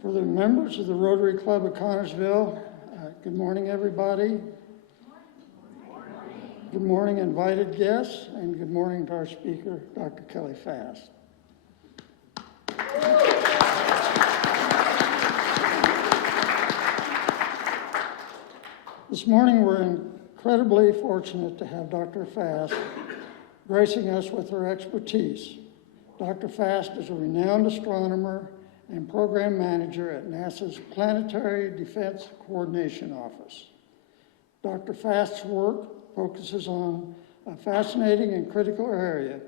For the members of the Rotary Club of Connersville, good morning, everybody. Good morning, invited guests, and good morning to our speaker, Dr. Kelly Fast. This morning, we're incredibly fortunate to have Dr. Fast gracing us with her expertise. Dr. Fast is a renowned astronomer and program manager at NASA's Planetary Defense Coordination Office. Dr. Fast's work focuses on a fascinating and critical area,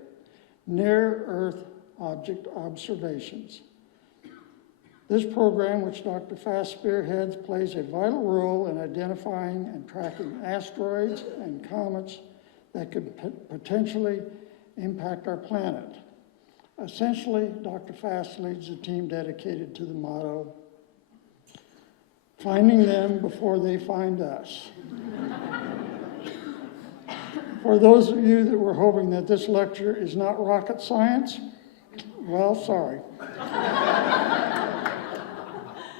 near-Earth object observations. This program, which Dr. Fast spearheads, plays a vital role in identifying and tracking asteroids and comets that could potentially impact our planet. Essentially, Dr. Fast leads a team dedicated to the motto, finding them before they find us. For those of you that were hoping that this lecture is not rocket science, well, sorry.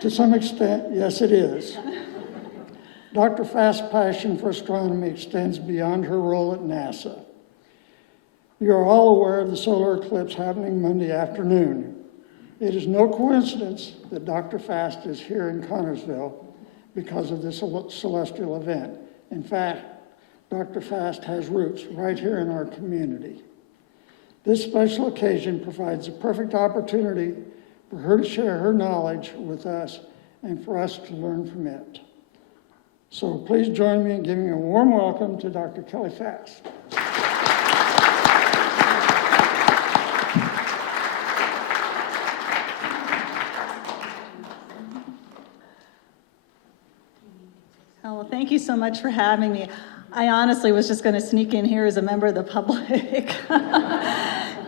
To some extent, yes, it is. Dr. Fast's passion for astronomy extends beyond her role at NASA. You are all aware of the solar eclipse happening Monday afternoon. It is no coincidence that Dr. Fast is here in Connersville because of this celestial event. In fact, Dr. Fast has roots right here in our community. This special occasion provides a perfect opportunity for her to share her knowledge with us and for us to learn from it. So please join me in giving a warm welcome to Dr. Kelly Fast. Well, thank you so much for having me. I honestly was just going to sneak in here as a member of the public.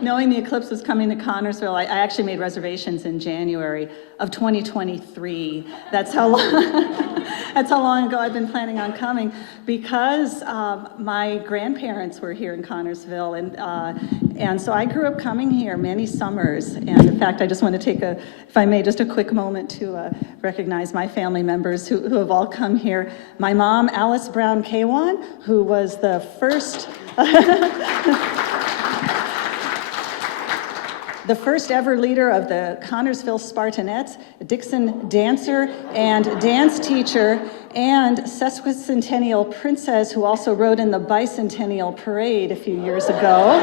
Knowing the eclipse was coming to Connersville, I actually made reservations in January of 2023. That's how long ago I've been planning on coming, because my grandparents were here in Connersville, and so I grew up coming here many summers. And in fact, I just want to take if I may, just a quick moment to recognize my family members who have all come here. My mom, Alice Brown Kwan, who was the first the first ever leader of the Connersville Spartanettes, Dixon dancer and dance teacher, and sesquicentennial princess who also rode in the bicentennial parade a few years ago.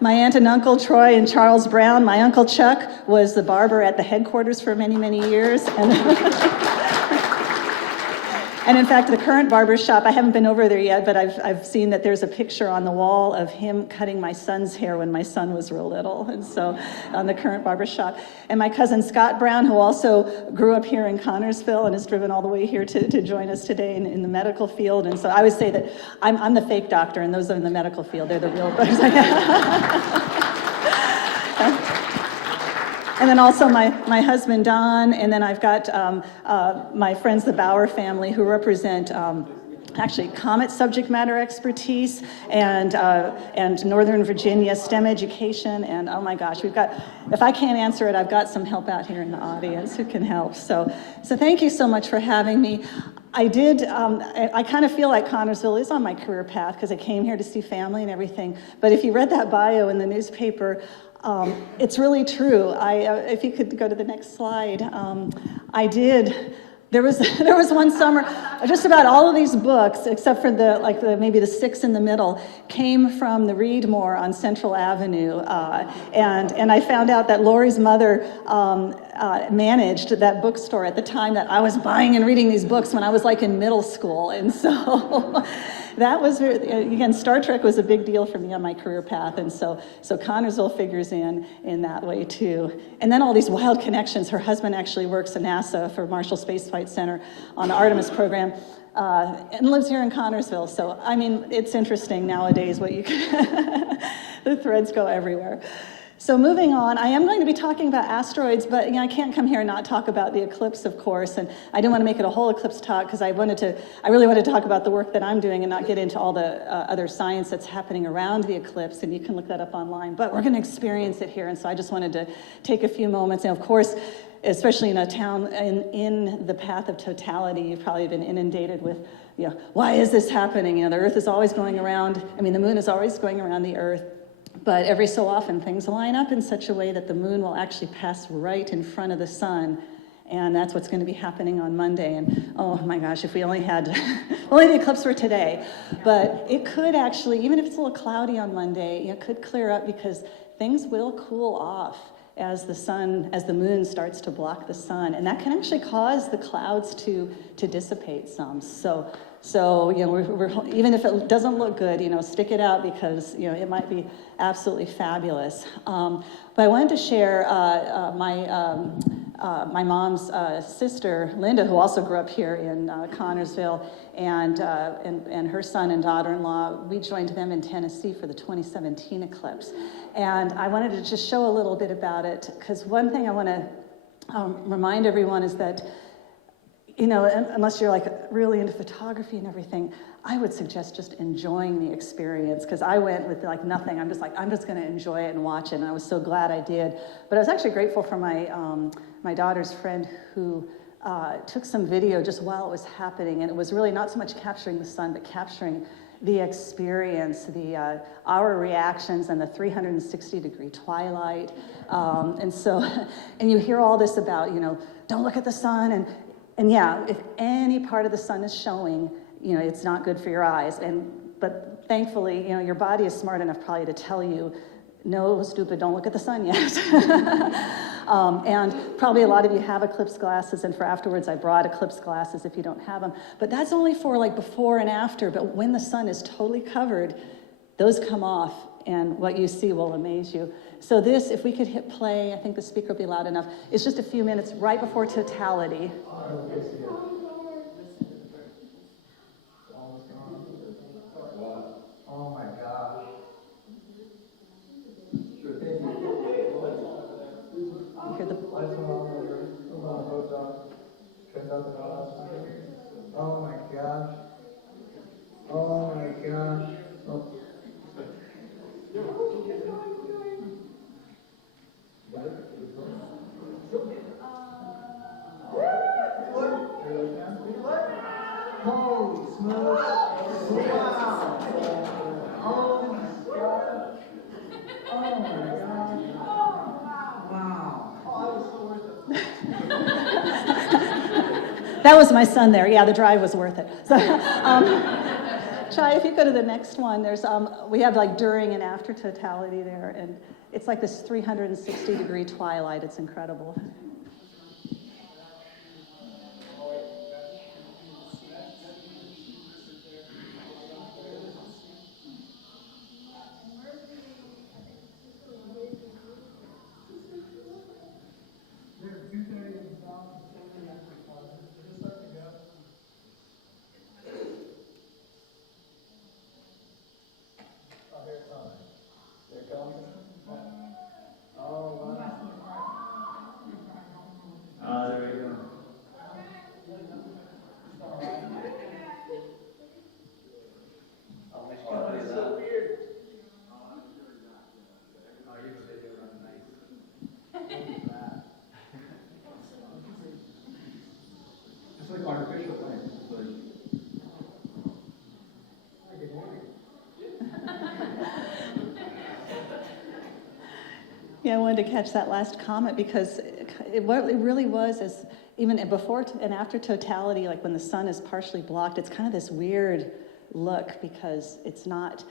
My aunt and uncle, Troy and Charles Brown. My uncle Chuck was the barber at the headquarters for many, many years. And in fact, the current barber shop, I haven't been over there yet, but I've seen that there's a picture on the wall of him cutting my son's hair when my son was real little, and so on the current barber shop. And my cousin Scott Brown, who also grew up here in Connersville and has driven all the way here to join us today in the medical field. And so I would say that I'm the fake doctor, and those are in the medical field. They're the real And then also my husband, Don, and then I've got my friends, the Bauer family, who represent actually comet subject matter expertise and Northern Virginia STEM education. And oh my gosh, we've got, if I can't answer it, I've got some help out here in the audience who can help. So thank you so much for having me. I kind of feel like Connersville is on my career path because I came here to see family and everything. But if you read that bio in the newspaper, it's really true. If you could go to the next slide, There was one summer, just about all of these books, except for maybe the 6 in the middle, came from the Readmore on Central Avenue, and I found out that Lori's mother managed that bookstore at the time that I was buying and reading these books when I was like in middle school, and so that was, again, Star Trek was a big deal for me on my career path, and so Connersville figures in that way too. And then all these wild connections. Her husband actually works at NASA for Marshall Space Flight Center on the Artemis program, and lives here in Connersville. So, I mean, it's interesting nowadays what you can, the threads go everywhere. So moving on, I am going to be talking about asteroids, but I can't come here and not talk about the eclipse, of course. And I didn't want to make it a whole eclipse talk because I really wanted to talk about the work that I'm doing and not get into all the other science that's happening around the eclipse. And you can look that up online. But we're going to experience it here, and so I just wanted to take a few moments. And of course, especially in a town in the path of totality, you've probably been inundated with, why is this happening? The Earth is always going around. The moon is always going around the Earth. But every so often, things line up in such a way that the moon will actually pass right in front of the sun. And that's what's going to be happening on Monday. And oh my gosh, if we only had, only the eclipse were today. But it could actually, even if it's a little cloudy on Monday, it could clear up because things will cool off as the moon starts to block the sun. And that can actually cause the clouds to dissipate some. So we're even if it doesn't look good, stick it out because it might be absolutely fabulous. But I wanted to share my mom's sister, Linda, who also grew up here in Connersville, and her son and daughter-in-law. We joined them in Tennessee for the 2017 eclipse, and I wanted to just show a little bit about it because one thing I want to remind everyone is that. Unless you're really into photography and everything, I would suggest just enjoying the experience because I went with nothing. I'm just going to enjoy it and watch it, and I was so glad I did. But I was actually grateful for my daughter's friend who took some video just while it was happening, and it was really not so much capturing the sun, but capturing the experience, our reactions, and the 360-degree twilight. And you hear all this about don't look at the sun and yeah, if any part of the sun is showing, it's not good for your eyes. But thankfully, your body is smart enough probably to tell you, no, stupid, don't look at the sun yet. And probably a lot of you have eclipse glasses, and for afterwards, I brought eclipse glasses if you don't have them. But that's only for before and after. But when the sun is totally covered, those come off, and what you see will amaze you. So this, if we could hit play, I think the speaker will be loud enough. It's just a few minutes right before totality. Oh my gosh. You hear the... Oh my gosh. Oh my gosh. Oh. Holy smokes. Wow. Oh my God. Oh my gosh. Wow. Oh, that was so worth it. That was my son there. Yeah, the drive was worth it. So, Chai, if you go to the next one, there's we have during and after totality there, and it's this 360-degree twilight. It's incredible. Artificial lights, but Yeah, I wanted to catch that last comment because what it really was is even before and after totality, when the sun is partially blocked, it's kind of this weird look because it's not,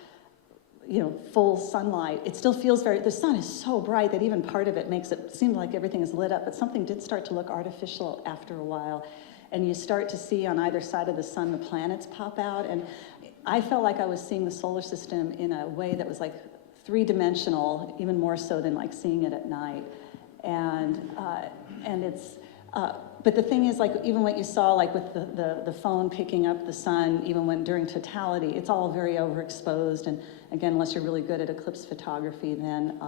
full sunlight. It still feels the sun is so bright that even part of it makes it seem like everything is lit up, but something did start to look artificial after a while. And you start to see on either side of the sun the planets pop out. And I felt like I was seeing the solar system in a way that was three-dimensional, even more so than seeing it at night. And it's, but the thing is even what you saw with the phone picking up the sun, even during totality, it's all very overexposed. And again, unless you're really good at eclipse photography, then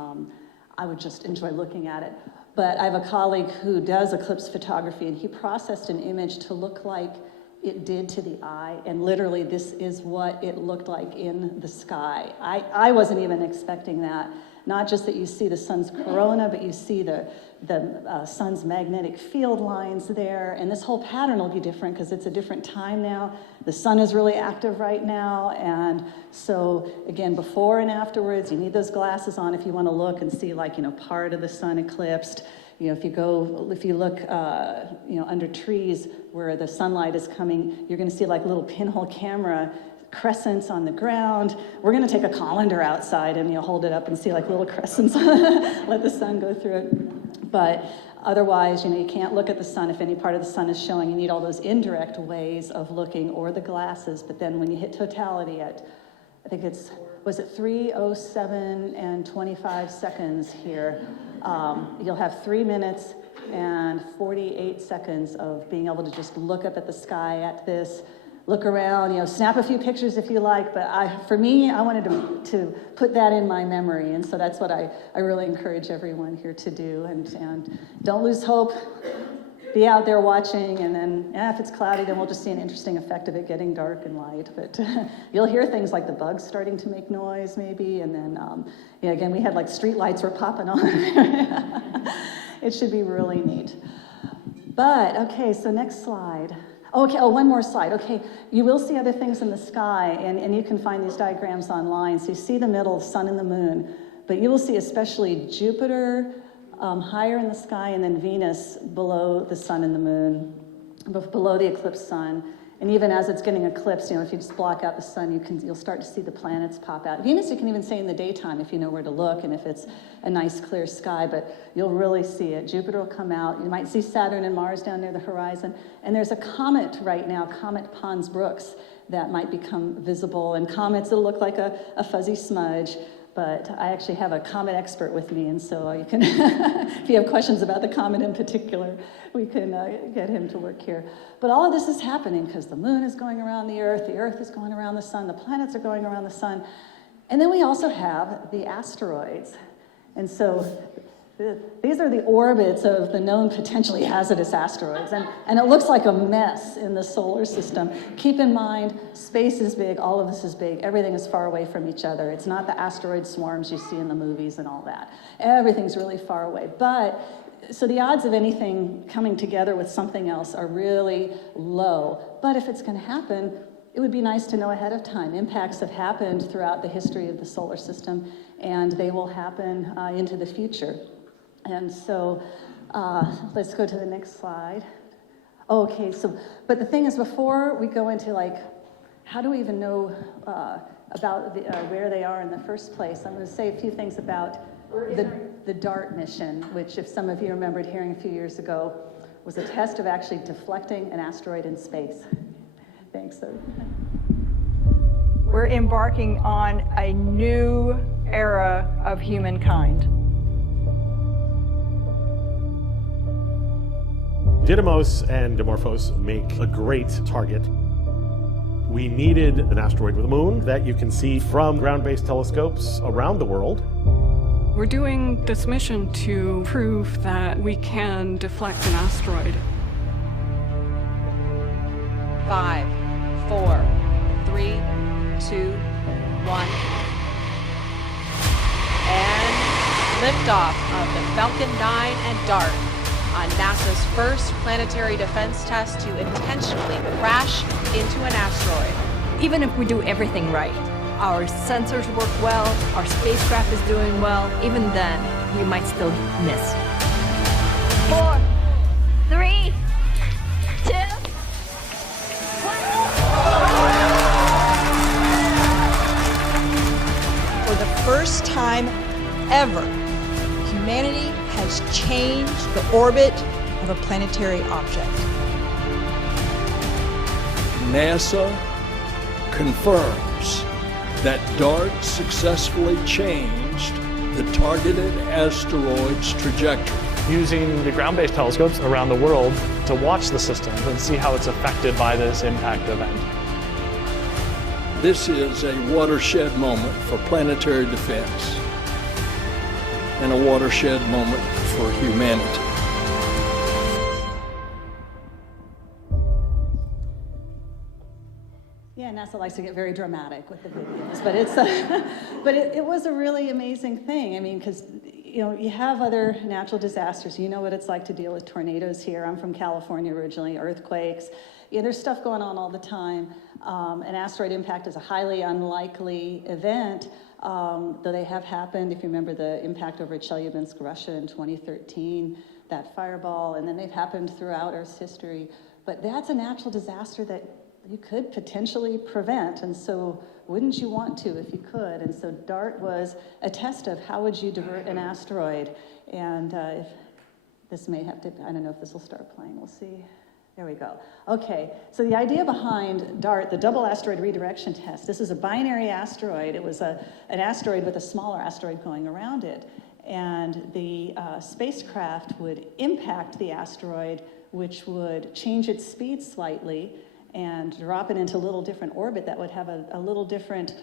I would just enjoy looking at it. But I have a colleague who does eclipse photography, and he processed an image to look like it did to the eye, and literally this is what it looked like in the sky. I wasn't even expecting that. Not just that you see the sun's corona, but you see the sun's magnetic field lines there, and this whole pattern will be different because it's a different time now. The sun is really active right now, and so again, before and afterwards, you need those glasses on if you want to look and see, like, part of the sun eclipsed. If you look, under trees where the sunlight is coming, you're going to see like little pinhole camera crescents on the ground. We're going to take a colander outside and hold it up and see like little crescents, let the sun go through it. But otherwise, you can't look at the sun if any part of the sun is showing. You need all those indirect ways of looking, or the glasses. But then when you hit totality at, I think was it 3:07 and 25 seconds here, you'll have 3 minutes and 48 seconds of being able to just look up at the sky at this, look around, snap a few pictures if you like, but for me, I wanted to put that in my memory, and so that's what I really encourage everyone here to do, and don't lose hope. Be out there watching, and then if it's cloudy, then we'll just see an interesting effect of it getting dark and light, but you'll hear things like the bugs starting to make noise maybe, and then, again, we had like street lights were popping on. It should be really neat. But, okay, so next slide. Okay, one more slide. Okay, you will see other things in the sky, and you can find these diagrams online. So you see the middle, the sun and the moon, but you will see especially Jupiter higher in the sky, and then Venus below the sun and the moon, below the eclipsed sun. And even as it's getting eclipsed, if you just block out the sun, you'll start to see the planets pop out. Venus you can even see in the daytime if you know where to look and if it's a nice clear sky, but you'll really see it. Jupiter will come out. You might see Saturn and Mars down near the horizon. And there's a comet right now, Comet Pons-Brooks, that might become visible. And comets will look like a fuzzy smudge. But I actually have a comet expert with me, and so you can, if you have questions about the comet in particular, we can get him to work here. But all of this is happening because the moon is going around the Earth is going around the sun, the planets are going around the sun, and then we also have the asteroids. And so these are the orbits of the known potentially hazardous asteroids, and it looks like a mess in the solar system. Keep in mind, space is big, all of this is big, everything is far away from each other. It's not the asteroid swarms you see in the movies and all that. Everything's really far away. But, so the odds of anything coming together with something else are really low. But if it's going to happen, it would be nice to know ahead of time. Impacts have happened throughout the history of the solar system, and they will happen into the future. And so let's go to the next slide. Okay, so, but the thing is, before we go into how do we even know about where they are in the first place, I'm going to say a few things about the DART mission, which, if some of you remembered hearing a few years ago, was a test of actually deflecting an asteroid in space. Thanks. We're embarking on a new era of humankind. Didymos and Dimorphos make a great target. We needed an asteroid with a moon that you can see from ground-based telescopes around the world. We're doing this mission to prove that we can deflect an asteroid. 5, 4, 3, 2, 1. And liftoff of the Falcon 9 and DART on NASA's first planetary defense test to intentionally crash into an asteroid. Even if we do everything right, our sensors work well, our spacecraft is doing well, even then, we might still miss. 4, 3, 2, 1. For the first time ever, humanity has changed the orbit of a planetary object. NASA confirms that DART successfully changed the targeted asteroid's trajectory. Using the ground-based telescopes around the world to watch the system and see how it's affected by this impact event. This is a watershed moment for planetary defense. and a watershed moment for humanity. Yeah, NASA likes to get very dramatic with the videos, but it's but it was a really amazing thing. I mean, because you have other natural disasters. You know what it's like to deal with tornadoes here. I'm from California originally, earthquakes. Yeah, there's stuff going on all the time. An asteroid impact is a highly unlikely event, though they have happened. If you remember the impact over Chelyabinsk, Russia in 2013, that fireball, and then they've happened throughout Earth's history. But that's a natural disaster that you could potentially prevent, and so wouldn't you want to if you could? And so DART was a test of how would you divert an asteroid, and if this may have to, I don't know if this will start playing, we'll see. There we go. Okay, so the idea behind DART, the double asteroid redirection test, this is a binary asteroid. It was an asteroid with a smaller asteroid going around it, and the spacecraft would impact the asteroid, which would change its speed slightly and drop it into a little different orbit that would have a little different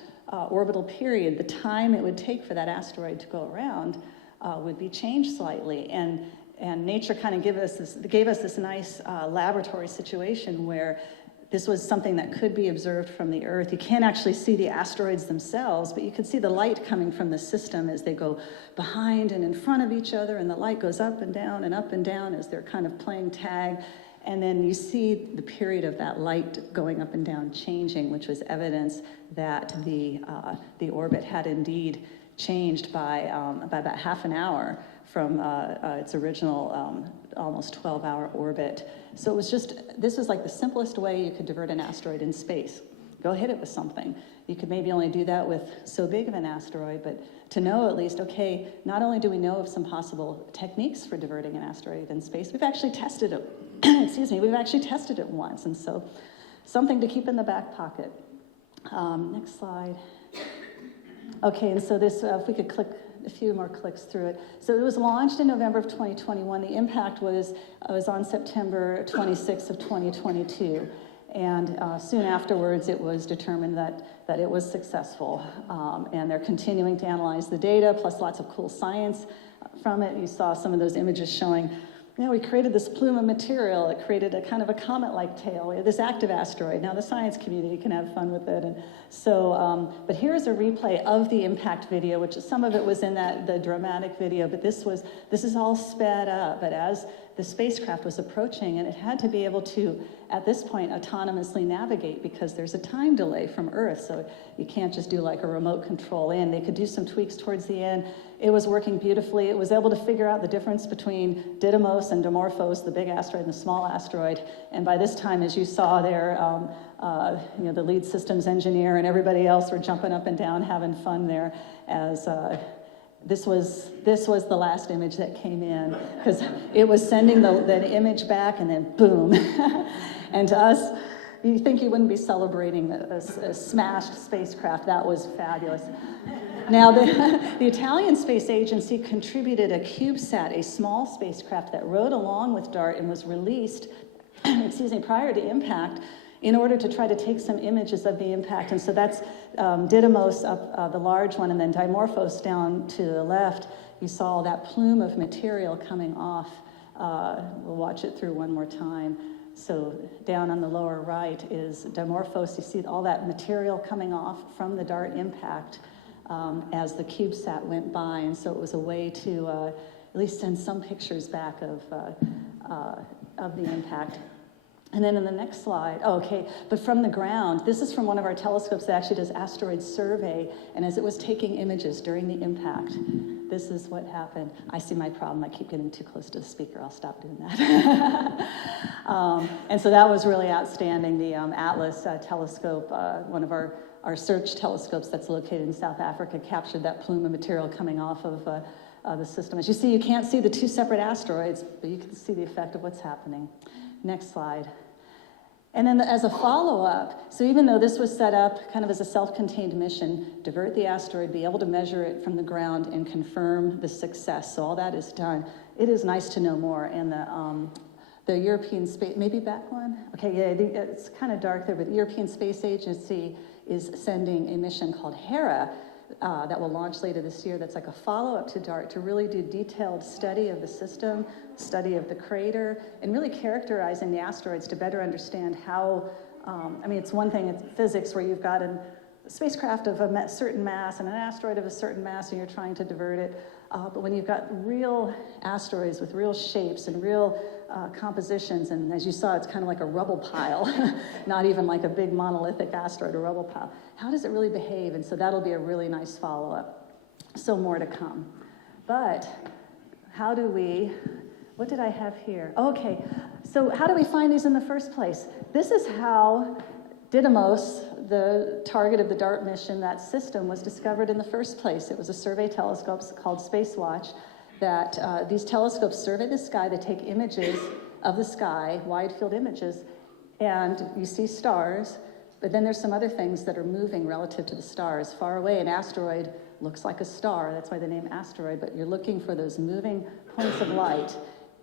orbital period. The time it would take for that asteroid to go around would be changed slightly. And nature kind of gave us this nice laboratory situation where this was something that could be observed from the Earth. You can't actually see the asteroids themselves, but you could see the light coming from the system as they go behind and in front of each other, and the light goes up and down as they're kind of playing tag. And then you see the period of that light going up and down changing, which was evidence that the orbit had indeed changed by about half an hour from its original almost 12-hour orbit. So it was this was like the simplest way you could divert an asteroid in space. Go hit it with something. You could maybe only do that with so big of an asteroid, but to know at least, okay, not only do we know of some possible techniques for diverting an asteroid in space, we've actually tested it. Excuse me, we've actually tested it once, and so something to keep in the back pocket. Next slide. Okay, and so this, if we could click a few more clicks through it. So it was launched in November of 2021. The impact was on September 26th of 2022. And soon afterwards, it was determined that it was successful. And they're continuing to analyze the data, plus lots of cool science from it. You saw some of those images showing, we created this plume of material. It created a kind of a comet-like tail. We had this active asteroid. Now the science community can have fun with it. And so, but here's a replay of the impact video, which some of it was in the dramatic video, but this is all sped up. But as the spacecraft was approaching, and it had to be able to, at this point, autonomously navigate because there's a time delay from Earth, so you can't just do like a remote control in. They could do some tweaks towards the end. It was working beautifully. It was able to figure out the difference between Didymos and Dimorphos, the big asteroid and the small asteroid. And by this time, as you saw there, the lead systems engineer and everybody else were jumping up and down, having fun there as this was the last image that came in, because it was sending the image back and then boom. And to us, you think you wouldn't be celebrating a smashed spacecraft. That was fabulous. Now, the Italian Space Agency contributed a CubeSat, a small spacecraft that rode along with DART and was released prior to impact, in order to try to take some images of the impact. And so that's Didymos up, the large one, and then Dimorphos down to the left. You saw that plume of material coming off. We'll watch it through one more time. So down on the lower right is Dimorphos. You see all that material coming off from the DART impact as the CubeSat went by. And so it was a way to at least send some pictures back of the impact. And then in the next slide, but from the ground, this is from one of our telescopes that actually does asteroid survey, and as it was taking images during the impact, this is what happened. I see my problem, I keep getting too close to the speaker, I'll stop doing that. And so that was really outstanding. The Atlas telescope, one of our search telescopes that's located in South Africa, captured that plume of material coming off of the system. As you see, you can't see the two separate asteroids, but you can see the effect of what's happening. Next slide. And then as a follow-up, so even though this was set up kind of as a self-contained mission, divert the asteroid, be able to measure it from the ground and confirm the success. So all that is done. It is nice to know more. And the European Space, maybe back one? Okay, yeah, it's kind of dark there, but the European Space Agency is sending a mission called Hera, that will launch later this year that's like a follow-up to DART to really do detailed study of the system, study of the crater, and really characterizing the asteroids to better understand how, it's one thing, it's physics where you've got a spacecraft of a certain mass and an asteroid of a certain mass and you're trying to divert it. But when you've got real asteroids with real shapes and real compositions, and as you saw, it's kind of like a rubble pile, not even like a big monolithic asteroid, a rubble pile. How does it really behave? And so that'll be a really nice follow-up. So more to come. But how do we, what did I have here? Okay, so how do we find these in the first place? This is how Didymos, the target of the DART mission, that system was discovered in the first place. It was a survey telescope called Spacewatch that these telescopes survey the sky. They take images of the sky, wide field images, and you see stars, but then there's some other things that are moving relative to the stars. Far away, an asteroid looks like a star. That's why the name asteroid, but you're looking for those moving points of light.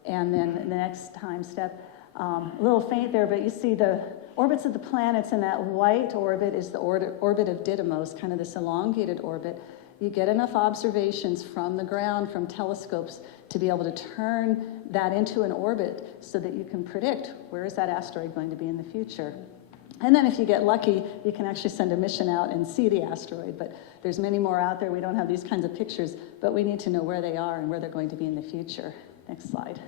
And then the next time step, a little faint there, but you see the orbits of the planets, and that white orbit is the orbit of Didymos, kind of this elongated orbit. You get enough observations from the ground, from telescopes, to be able to turn that into an orbit so that you can predict where is that asteroid going to be in the future. And then if you get lucky, you can actually send a mission out and see the asteroid, but there's many more out there. We don't have these kinds of pictures, but we need to know where they are and where they're going to be in the future. Next slide.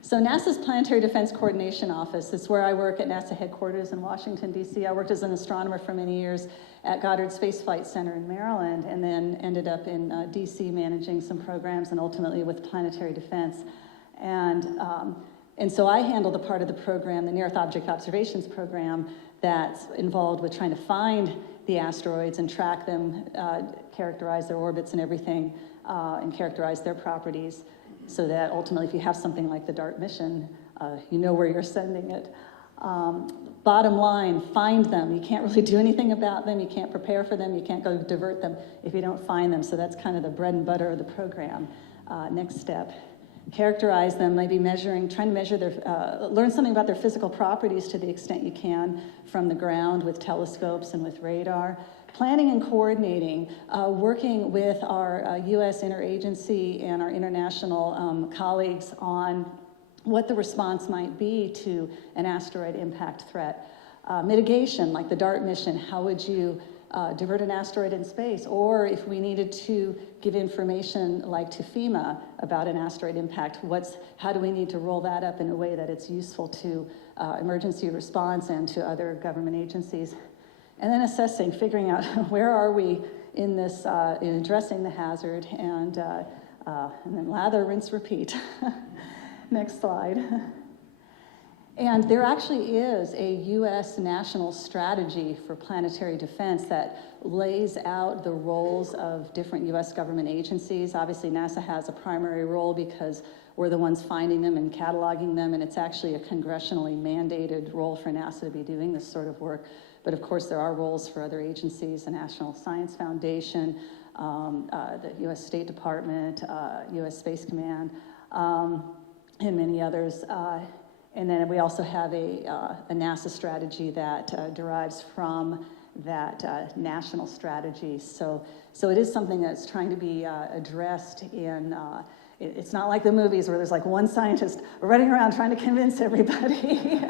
So NASA's Planetary Defense Coordination Office is where I work at NASA headquarters in Washington, D.C. I worked as an astronomer for many years at Goddard Space Flight Center in Maryland, and then ended up in D.C. managing some programs and ultimately with Planetary Defense. And so I handle the part of the program, the Near-Earth Object Observations Program, that's involved with trying to find the asteroids and track them, characterize their orbits and everything, and characterize their properties, so that ultimately if you have something like the DART mission, you know where you're sending it. Bottom line, find them. You can't really do anything about them. You can't prepare for them. You can't go divert them if you don't find them. So that's kind of the bread and butter of the program. Next step. Characterize them, maybe trying to measure their, learn something about their physical properties to the extent you can from the ground with telescopes and with radar. Planning and coordinating, working with our U.S. interagency and our international colleagues on what the response might be to an asteroid impact threat. Mitigation, like the DART mission, how would you divert an asteroid in space? Or if we needed to give information like to FEMA about an asteroid impact, how do we need to roll that up in a way that it's useful to emergency response and to other government agencies? And then assessing, figuring out where are we in this, in addressing the hazard, and then lather, rinse, repeat. Next slide. And there actually is a U.S. national strategy for planetary defense that lays out the roles of different U.S. government agencies. Obviously, NASA has a primary role because we're the ones finding them and cataloging them, and it's actually a congressionally mandated role for NASA to be doing this sort of work. But of course, there are roles for other agencies, the National Science Foundation, the U.S. State Department, U.S. Space Command, and many others. And then we also have a NASA strategy that derives from that national strategy. So it is something that's trying to be addressed in, it's not like the movies where there's like one scientist running around trying to convince everybody.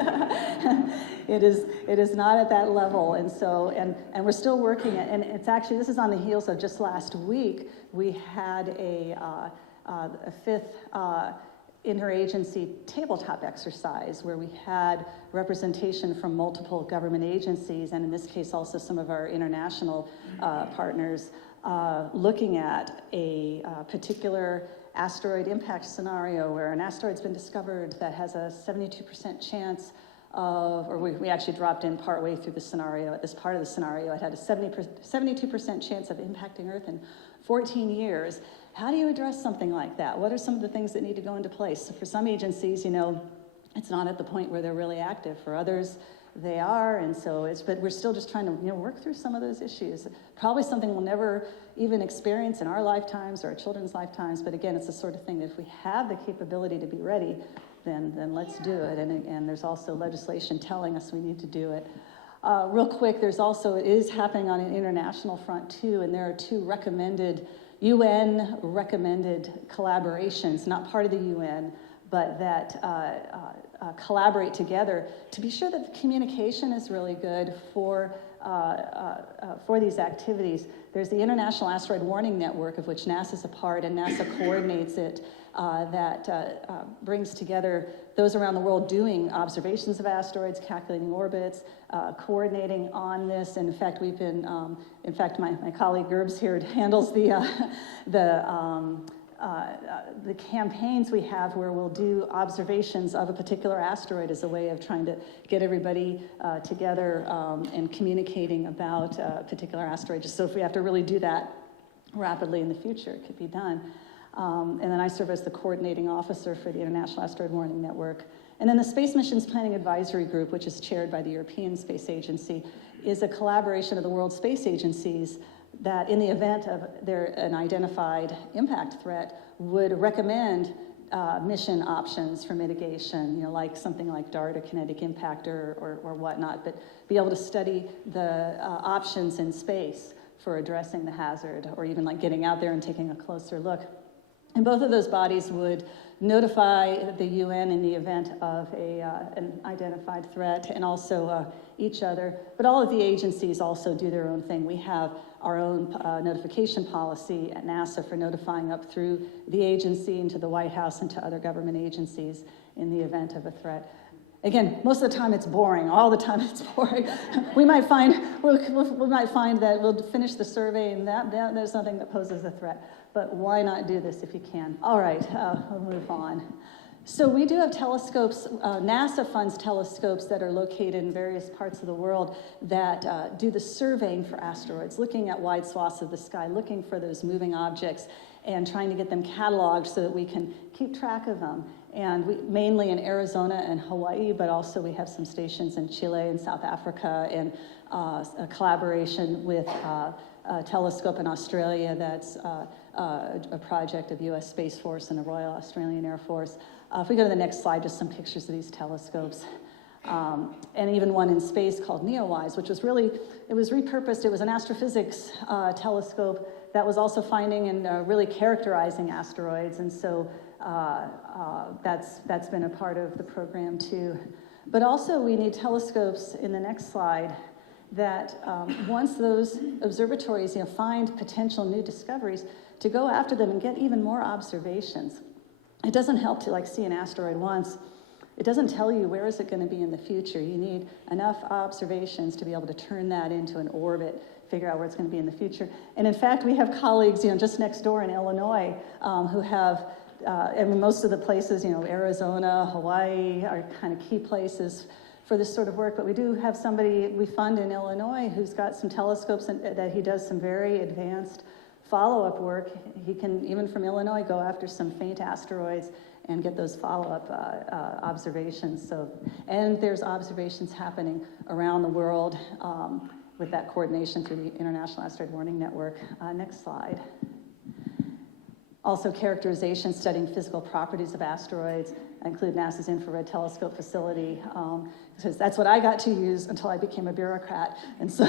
It is not at that level. And so, and we're still working it. And it's actually, this is on the heels of just last week, we had a fifth interagency tabletop exercise where we had representation from multiple government agencies, and in this case also some of our international partners, looking at a particular asteroid impact scenario where an asteroid's been discovered that has a 72% chance of, or we actually dropped in partway through the scenario. At this part of the scenario, it had a 72% chance of impacting Earth in 14 years. How do you address something like that? What are some of the things that need to go into place? So for some agencies, you know, it's not at the point where they're really active. For others, they are, and so but we're still just trying to, you know, work through some of those issues. Probably something we'll never even experience in our lifetimes or our children's lifetimes, but again, it's the sort of thing that if we have the capability to be ready, then let's do it. And there's also legislation telling us we need to do it. Real quick, there's also, it is happening on an international front too, and there are 2 recommended, UN recommended collaborations, not part of the UN, but that collaborate together to be sure that the communication is really good for these activities. There's the International Asteroid Warning Network, of which NASA's a part, and NASA coordinates it, that brings together those around the world doing observations of asteroids, calculating orbits, coordinating on this. And in fact, we've been, in fact, my colleague Gerbs here handles the campaigns we have where we'll do observations of a particular asteroid as a way of trying to get everybody together and communicating about a particular asteroid. Just so if we have to really do that rapidly in the future, it could be done. And then I serve as the coordinating officer for the International Asteroid Warning Network. And then the Space Missions Planning Advisory Group, which is chaired by the European Space Agency, is a collaboration of the world space agencies that in the event of an identified impact threat would recommend mission options for mitigation, like something like DART, a kinetic impactor or whatnot, but be able to study the options in space for addressing the hazard, or even like getting out there and taking a closer look. And both of those bodies would notify the UN in the event of an identified threat, and also each other. But all of the agencies also do their own thing. We have our own notification policy at NASA for notifying up through the agency and to the White House and to other government agencies in the event of a threat. Again, most of the time it's boring. All the time it's boring. we might find that we'll finish the survey and that there's nothing that poses a threat. But why not do this if you can? All right, we'll move on. So we do have telescopes. NASA funds telescopes that are located in various parts of the world that do the surveying for asteroids, looking at wide swaths of the sky, looking for those moving objects, and trying to get them cataloged so that we can keep track of them. And mainly in Arizona and Hawaii, but also we have some stations in Chile and South Africa, and a collaboration with a telescope in Australia that's a project of U.S. Space Force and the Royal Australian Air Force. If we go to the next slide, just some pictures of these telescopes. And even one in space called NEOWISE, which was really, it was repurposed. It was an astrophysics telescope that was also finding and really characterizing asteroids. And so that's been a part of the program too. But also we need telescopes in the next slide that once those observatories find potential new discoveries, to go after them and get even more observations. It doesn't help to see an asteroid once. It doesn't tell you where is it going to be in the future. You need enough observations to be able to turn that into an orbit, figure out where it's going to be in the future. And in fact, we have colleagues just next door in Illinois who have, most of the places, Arizona, Hawaii are kind of key places for this sort of work, but we do have somebody we fund in Illinois who's got some telescopes that he does some very advanced follow-up work. He can, even from Illinois, go after some faint asteroids and get those follow-up observations. And there's observations happening around the world with that coordination through the International Asteroid Warning Network. Next slide. Also characterization, studying physical properties of asteroids. I include NASA's Infrared Telescope Facility, because that's what I got to use until I became a bureaucrat, and so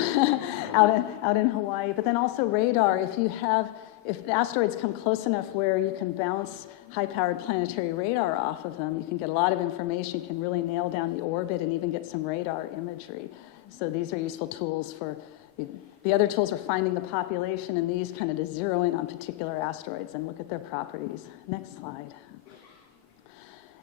out in Hawaii. But then also radar. If the asteroids come close enough where you can bounce high-powered planetary radar off of them, you can get a lot of information. You can really nail down the orbit and even get some radar imagery. So these are useful tools for. The other tools are finding the population, and these kind of to zero in on particular asteroids and look at their properties. Next slide.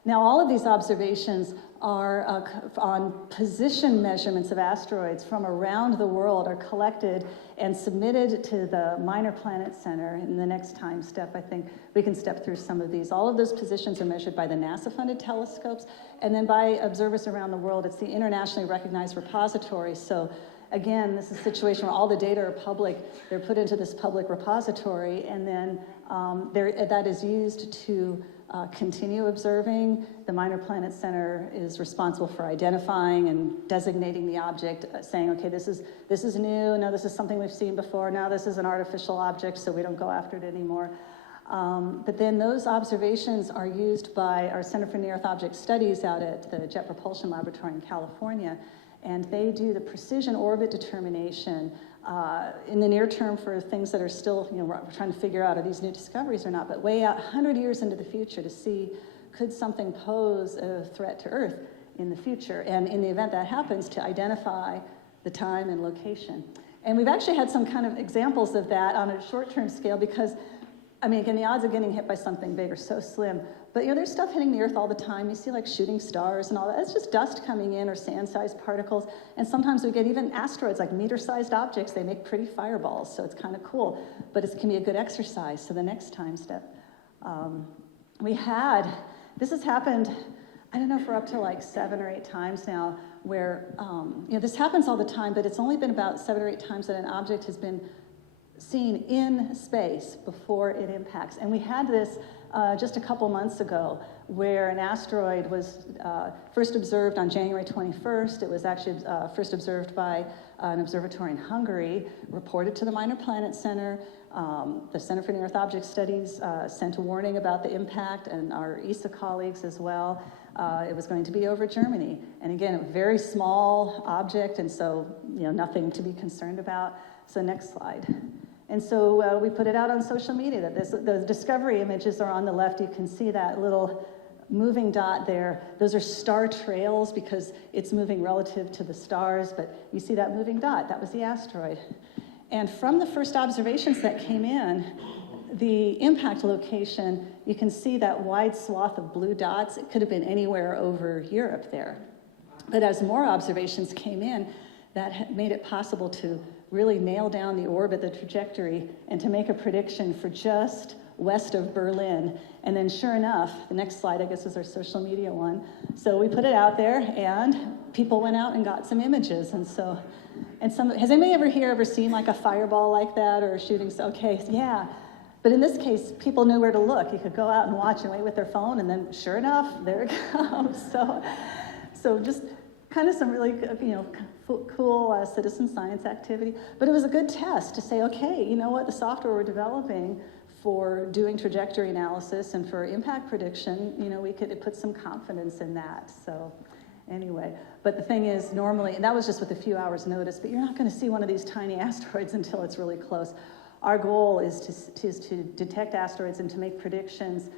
Now, all of these observations are on position measurements of asteroids from around the world are collected and submitted to the Minor Planet Center. In the next time step, I think we can step through some of these. All of those positions are measured by the NASA-funded telescopes, and then by observers around the world. It's the internationally recognized repository. So again, this is a situation where all the data are public. They're put into this public repository, and then that is used to continue observing. The Minor Planet Center is responsible for identifying and designating the object, saying, okay, this is new. No, this is something we've seen before. Now this is an artificial object, so we don't go after it anymore. But then those observations are used by our Center for Near Earth Object Studies out at the Jet Propulsion Laboratory in California, and they do the precision orbit determination in the near term for things that are still, we're trying to figure out, are these new discoveries or not, but way out 100 years into the future to see, could something pose a threat to Earth in the future? And in the event that happens, to identify the time and location. And we've actually had some kind of examples of that on a short-term scale because, again, the odds of getting hit by something big are so slim. But, there's stuff hitting the Earth all the time. You see, like, shooting stars and all that. It's just dust coming in or sand-sized particles. And sometimes we get even asteroids, like meter-sized objects. They make pretty fireballs, so it's kind of cool. But it can be a good exercise. So the next time step. This has happened, I don't know if we're up to like 7 or 8 times now, where, this happens all the time, but it's only been about 7 or 8 times that an object has been seen in space before it impacts. And we had this just a couple months ago, where an asteroid was first observed on January 21st. It was actually first observed by an observatory in Hungary, reported to the Minor Planet Center. The Center for Near Earth Object Studies sent a warning about the impact, and our ESA colleagues as well. It was going to be over Germany. And again, a very small object, and so nothing to be concerned about. So next slide. And so we put it out on social media. The discovery images are on the left. You can see that little moving dot there. Those are star trails because it's moving relative to the stars, but you see that moving dot. That was the asteroid. And from the first observations that came in, the impact location, you can see that wide swath of blue dots. It could have been anywhere over Europe there. But as more observations came in, that made it possible to really nail down the orbit, the trajectory, and to make a prediction for just west of Berlin. And then sure enough, the next slide, I guess, is our social media one. So we put it out there, and people went out and got some images. Has anybody ever seen like a fireball like that or a shooting? Okay, yeah. But in this case, people knew where to look. You could go out and watch and wait with their phone, and then sure enough, there it comes. So just kind of some really, cool citizen science activity. But it was a good test to say, okay, you know what, the software we're developing for doing trajectory analysis and for impact prediction, we could put some confidence in that. So anyway, but the thing is, normally, and that was just with a few hours notice, but you're not going to see one of these tiny asteroids until it's really close. Our goal is to detect asteroids and to make predictions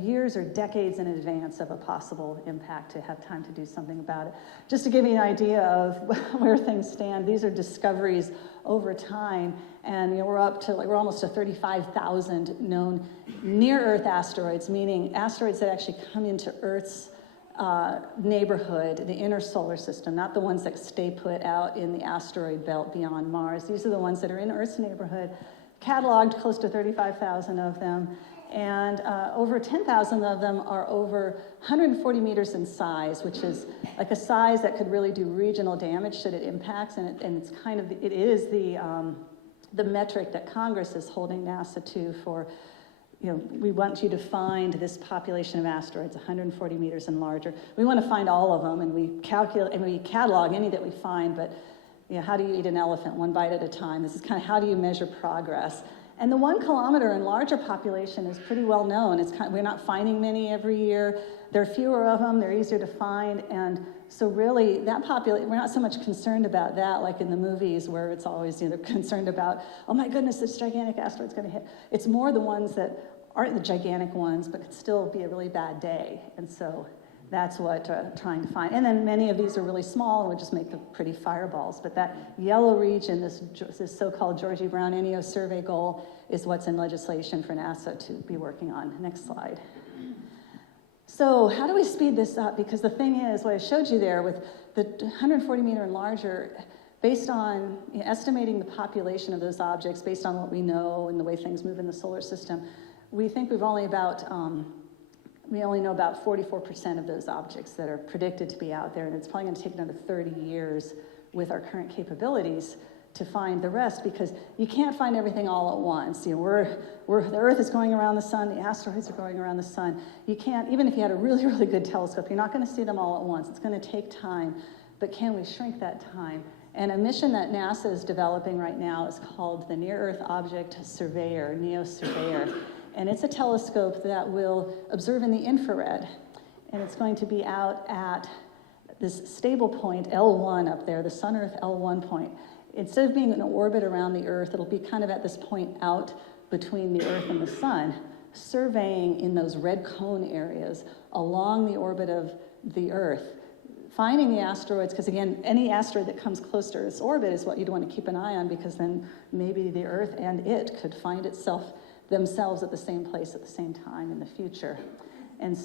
years or decades in advance of a possible impact, to have time to do something about it. Just to give you an idea of where things stand, these are discoveries over time, and we're up to we're almost to 35,000 known near-Earth asteroids, meaning asteroids that actually come into Earth's neighborhood, the inner solar system, not the ones that stay put out in the asteroid belt beyond Mars. These are the ones that are in Earth's neighborhood, cataloged close to 35,000 of them. And over 10,000 of them are over 140 meters in size, which is like a size that could really do regional damage should it impacts. And it is the metric that Congress is holding NASA to for, we want you to find this population of asteroids 140 meters and larger. We want to find all of them, and we calculate and we catalog any that we find. But how do you eat an elephant one bite at a time? This is kind of how do you measure progress. And the 1 kilometer and larger population is pretty well known. We're not finding many every year. There are fewer of them. They're easier to find. And so really, that population, we're not so much concerned about that like in the movies where it's always they're concerned about, oh my goodness, this gigantic asteroid's going to hit. It's more the ones that aren't the gigantic ones, but could still be a really bad day. And so that's what trying to find. And then many of these are really small and would just make the pretty fireballs. But that yellow region, this so-called Georgie Brown NEO survey goal, is what's in legislation for NASA to be working on. Next slide. So how do we speed this up? Because the thing is, what I showed you there with the 140 meter and larger, based on estimating the population of those objects, based on what we know and the way things move in the solar system, we think we only know about 44% of those objects that are predicted to be out there, and it's probably going to take another 30 years with our current capabilities to find the rest, because you can't find everything all at once. The Earth is going around the sun, the asteroids are going around the sun. You can't, even if you had a really, really good telescope, you're not going to see them all at once. It's going to take time, but can we shrink that time? And a mission that NASA is developing right now is called the Near Earth Object Surveyor, NEO Surveyor. And it's a telescope that will observe in the infrared. And it's going to be out at this stable point, L1 up there, the Sun-Earth L1 point. Instead of being in an orbit around the Earth, it'll be kind of at this point out between the Earth and the Sun, surveying in those red cone areas along the orbit of the Earth, finding the asteroids, because again, any asteroid that comes close to Earth's orbit is what you'd want to keep an eye on, because then maybe the Earth and it could find themselves at the same place at the same time in the future. And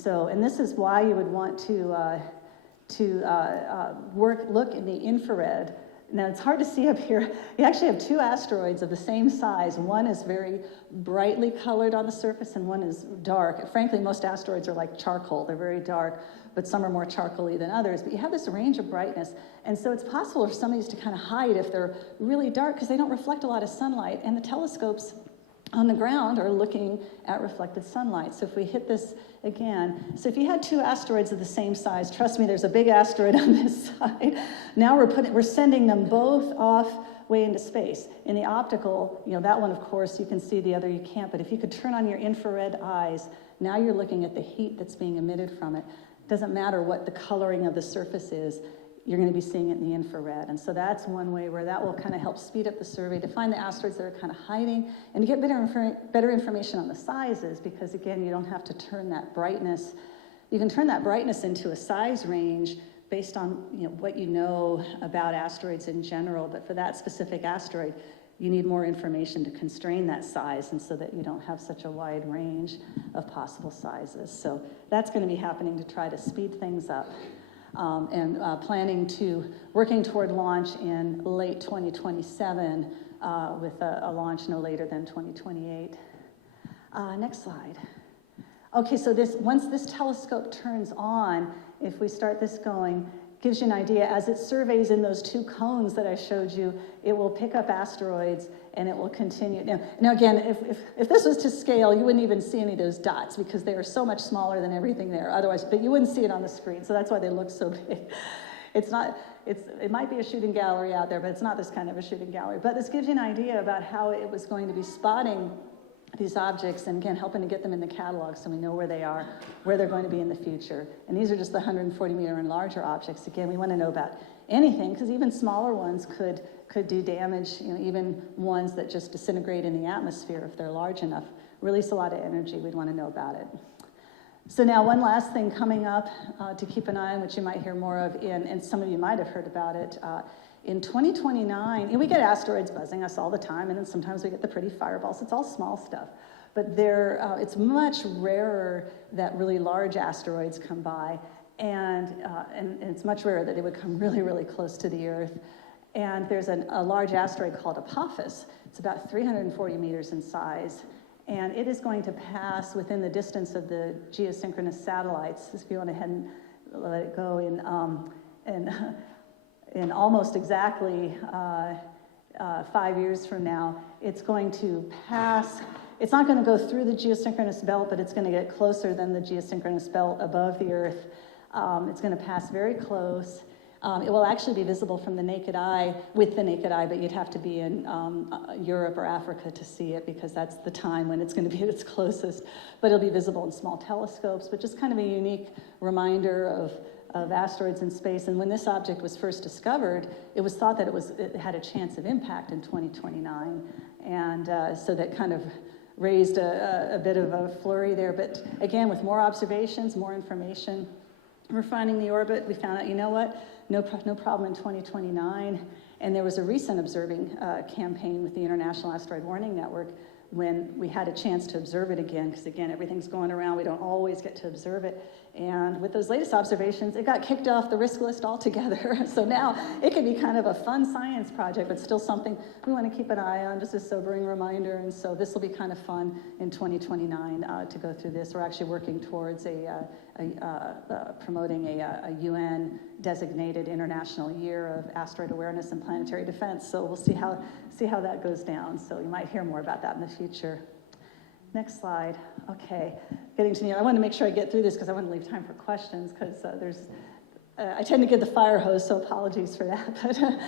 this is why you would want to look in the infrared. Now, it's hard to see up here. You actually have two asteroids of the same size. One is very brightly colored on the surface, and one is dark. Frankly, most asteroids are like charcoal. They're very dark, but some are more charcoal-y than others. But you have this range of brightness, and so it's possible for some of these to kind of hide if they're really dark, because they don't reflect a lot of sunlight, and the telescopes on the ground are looking at reflected sunlight. So if we hit this again, so if you had two asteroids of the same size, trust me, there's a big asteroid on this side. Now we're sending them both off way into space. In the optical, that one, of course, you can see, the other you can't, but if you could turn on your infrared eyes, now you're looking at the heat that's being emitted from it. It doesn't matter what the coloring of the surface is, you're going to be seeing it in the infrared. And so that's one way where that will kind of help speed up the survey, to find the asteroids that are kind of hiding, and to get better information on the sizes, because again, you don't have to turn that brightness. You can turn that brightness into a size range based on what you know about asteroids in general, but for that specific asteroid, you need more information to constrain that size, and so that you don't have such a wide range of possible sizes. So that's going to be happening to try to speed things up. Working toward launch in late 2027 with a launch no later than 2028. Next slide. Okay, so once this telescope turns on, if we start this going, gives you an idea. As it surveys in those two cones that I showed you, it will pick up asteroids and it will continue. Now again, if this was to scale, you wouldn't even see any of those dots, because they are so much smaller than everything there otherwise, but you wouldn't see it on the screen, so that's why they look so big. It might be a shooting gallery out there, but it's not this kind of a shooting gallery. But this gives you an idea about how it was going to be spotting these objects, and again, helping to get them in the catalog so we know where they are, where they're going to be in the future. And these are just the 140 meter and larger objects. Again, we want to know about anything, because even smaller ones could do damage, even ones that just disintegrate in the atmosphere if they're large enough, release a lot of energy. We'd want to know about it. So now one last thing coming up to keep an eye on, which you might hear more of, and some of you might have heard about it, in 2029, we get asteroids buzzing us all the time, and then sometimes we get the pretty fireballs. It's all small stuff. But it's much rarer that really large asteroids come by, and it's much rarer that they would come really, really close to the Earth. And there's a large asteroid called Apus. It's about 340 meters in size, and it is going to pass within the distance of the geosynchronous satellites. If you want to head and let it go in almost exactly 5 years from now, it's going to pass. It's not going to go through the geosynchronous belt, but it's going to get closer than the geosynchronous belt above the Earth. It's going to pass very close. It will actually be visible from the naked eye, with the naked eye, but you'd have to be in Europe or Africa to see it, because that's the time when it's going to be at its closest. But it'll be visible in small telescopes, but just kind of a unique reminder of asteroids in space. And when this object was first discovered, it was thought that it had a chance of impact in 2029. And so that kind of raised a bit of a flurry there. But again, with more observations, more information, refining the orbit, we found out, you know what? No problem in 2029. And there was a recent observing campaign with the International Asteroid Warning Network when we had a chance to observe it again, because again, everything's going around, we don't always get to observe it. And with those latest observations, it got kicked off the risk list altogether. So now it can be kind of a fun science project, but still something we want to keep an eye on, just a sobering reminder. And so this will be kind of fun in 2029 to go through this. We're actually working towards promoting a UN designated International Year of Asteroid Awareness and Planetary Defense. So we'll see how that goes down. So you might hear more about that in the future. Next slide. Okay, getting to I want to make sure I get through this because I want to leave time for questions, because I tend to give the fire hose, so apologies for that.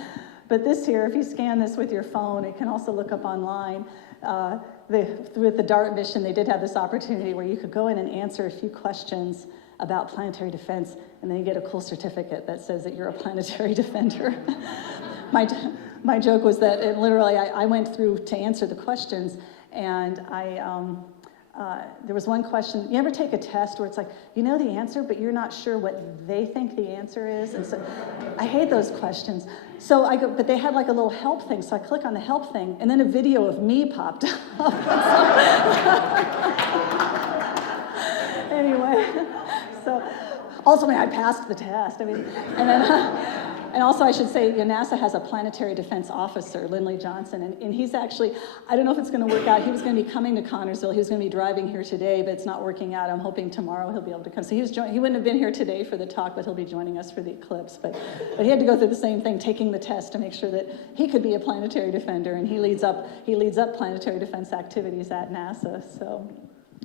But this here, if you scan this with your phone, it can also look up online. with the DART mission, they did have this opportunity where you could go in and answer a few questions about planetary defense, and then you get a cool certificate that says that you're a planetary defender. My joke was that literally I went through to answer the questions, and there was one question. You ever take a test where it's like, you know the answer, but you're not sure what they think the answer is? And so I hate those questions. So I go, but they had like a little help thing, so I click on the help thing, and then a video of me popped up. Anyway, so ultimately I passed the test. And then. And also, I should say, NASA has a planetary defense officer, Lindley Johnson, and he's actually, I don't know if it's going to work out. He was going to be coming to Connersville. He was going to be driving here today, but it's not working out. I'm hoping tomorrow he'll be able to come. So he wouldn't have been here today for the talk, but he'll be joining us for the eclipse. But he had to go through the same thing, taking the test to make sure that he could be a planetary defender, and he leads up planetary defense activities at NASA. So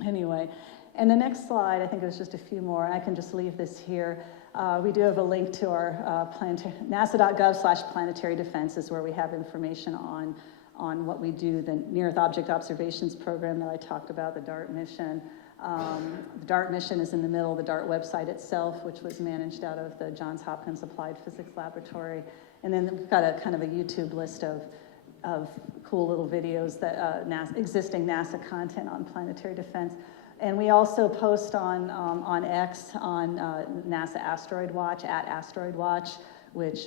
anyway, and the next slide, I think it was just a few more. I can just leave this here. We do have a link to our nasa.gov/planetary defense is where we have information on what we do, the Near-Earth Object Observations Program that I talked about, the DART mission. The DART mission is in the middle of the DART website itself, which was managed out of the Johns Hopkins Applied Physics Laboratory. And then we've got a kind of a YouTube list of cool little videos that existing NASA content on planetary defense. And we also post on X, on NASA Asteroid Watch, at Asteroid Watch, which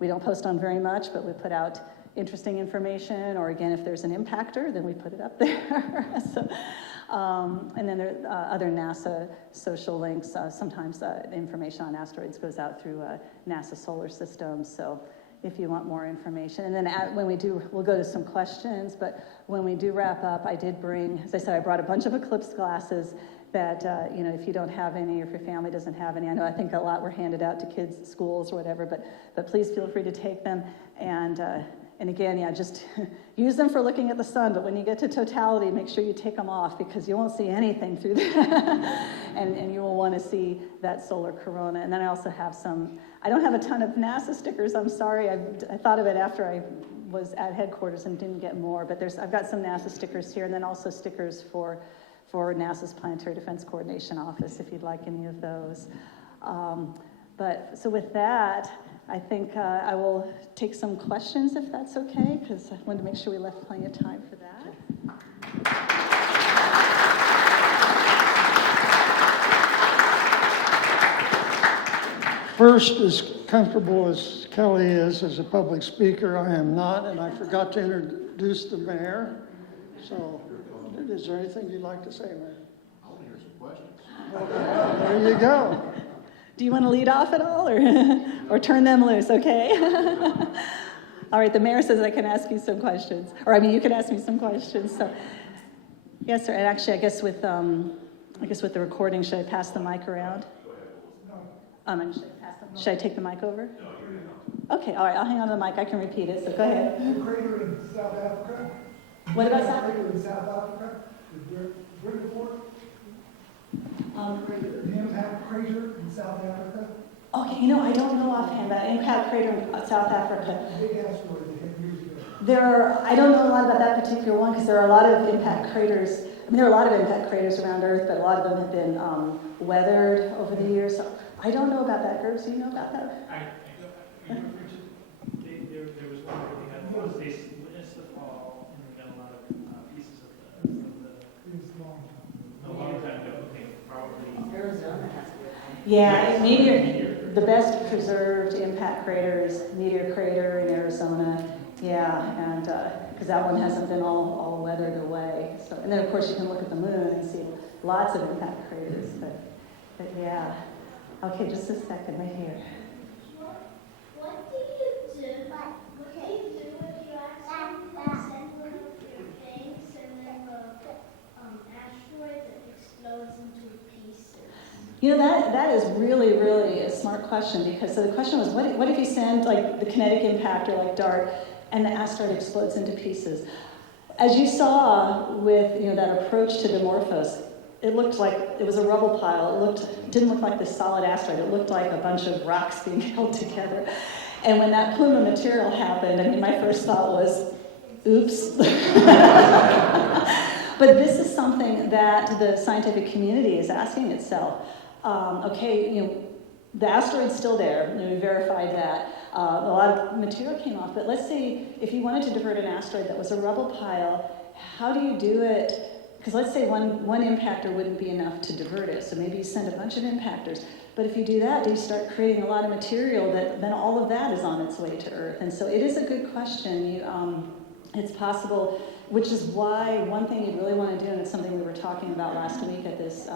we don't post on very much, but we put out interesting information, or again, if there's an impactor, then we put it up there. So, and then there are other NASA social links. Sometimes information on asteroids goes out through NASA solar systems. So if you want more information. And then when we do, we'll go to some questions, but when we do wrap up, I did bring, as I said, I brought a bunch of Eclipse glasses that, if you don't have any, or if your family doesn't have any, I think a lot were handed out to kids at schools or whatever, but please feel free to take them. And again, just use them for looking at the sun, but when you get to totality, make sure you take them off, because you won't see anything through that. and you will want to see that solar corona. And then I also have I don't have a ton of NASA stickers, I'm sorry. I thought of it after I was at headquarters and didn't get more, but I've got some NASA stickers here, and then also stickers for NASA's Planetary Defense Coordination Office, if you'd like any of those. So with that, I think I will take some questions, if that's okay, because I wanted to make sure we left plenty of time for that. First, as comfortable as Kelly is as a public speaker, I am not, and I forgot to introduce the mayor. So, is there anything you'd like to say, Mayor? I want to hear some questions. Okay, there you go. Do you want to lead off at all, or turn them loose, okay? All right, the mayor says I can ask you some questions. You can ask me some questions. So, yes, sir. And actually, I guess with the recording, should I pass the mic around? Should I take the mic over? Okay, all right, I'll hang on to the mic. I can repeat it, so go ahead. Crater in South Africa. What about South Africa? Crater in South Africa. Where before? The impact crater in South Africa. Okay, I don't know offhand that impact crater in South Africa. Big asteroid that hit years ago. I don't know a lot about that particular one, because there are a lot of impact craters. There are a lot of impact craters around Earth, but a lot of them have been weathered over the years. So I don't know about that. Gerbs, do you know about that? There was one where they had a lot of stations witnessed the fall, and we got a lot of pieces of the a long time ago. Okay, probably Arizona has to be. Yeah, the best preserved impact crater is Meteor Crater in Arizona. Yeah, and because that one hasn't been all weathered away. So, and then of course you can look at the moon and see lots of impact craters. But yeah. Okay, just a second, right here. What do you do? What do you do when you accidentally send one of your things and then the asteroid that explodes into pieces? That is really, really a smart question, because so the question was, what if you send like the kinetic impactor like DART and the asteroid explodes into pieces? As you saw with that approach to Dimorphos, it looked like it was a rubble pile. It didn't look like this solid asteroid. It looked like a bunch of rocks being held together. And when that plume of material happened, my first thought was, Oops. But this is something that the scientific community is asking itself. Okay, the asteroid's still there, we verified that. A lot of material came off, but let's say if you wanted to divert an asteroid that was a rubble pile, how do you do it? Because let's say one impactor wouldn't be enough to divert it, so maybe you send a bunch of impactors. But if you do that, you start creating a lot of material that then all of that is on its way to Earth. And so it is a good question. It's possible, which is why one thing you'd really want to do, and it's something we were talking about last week at this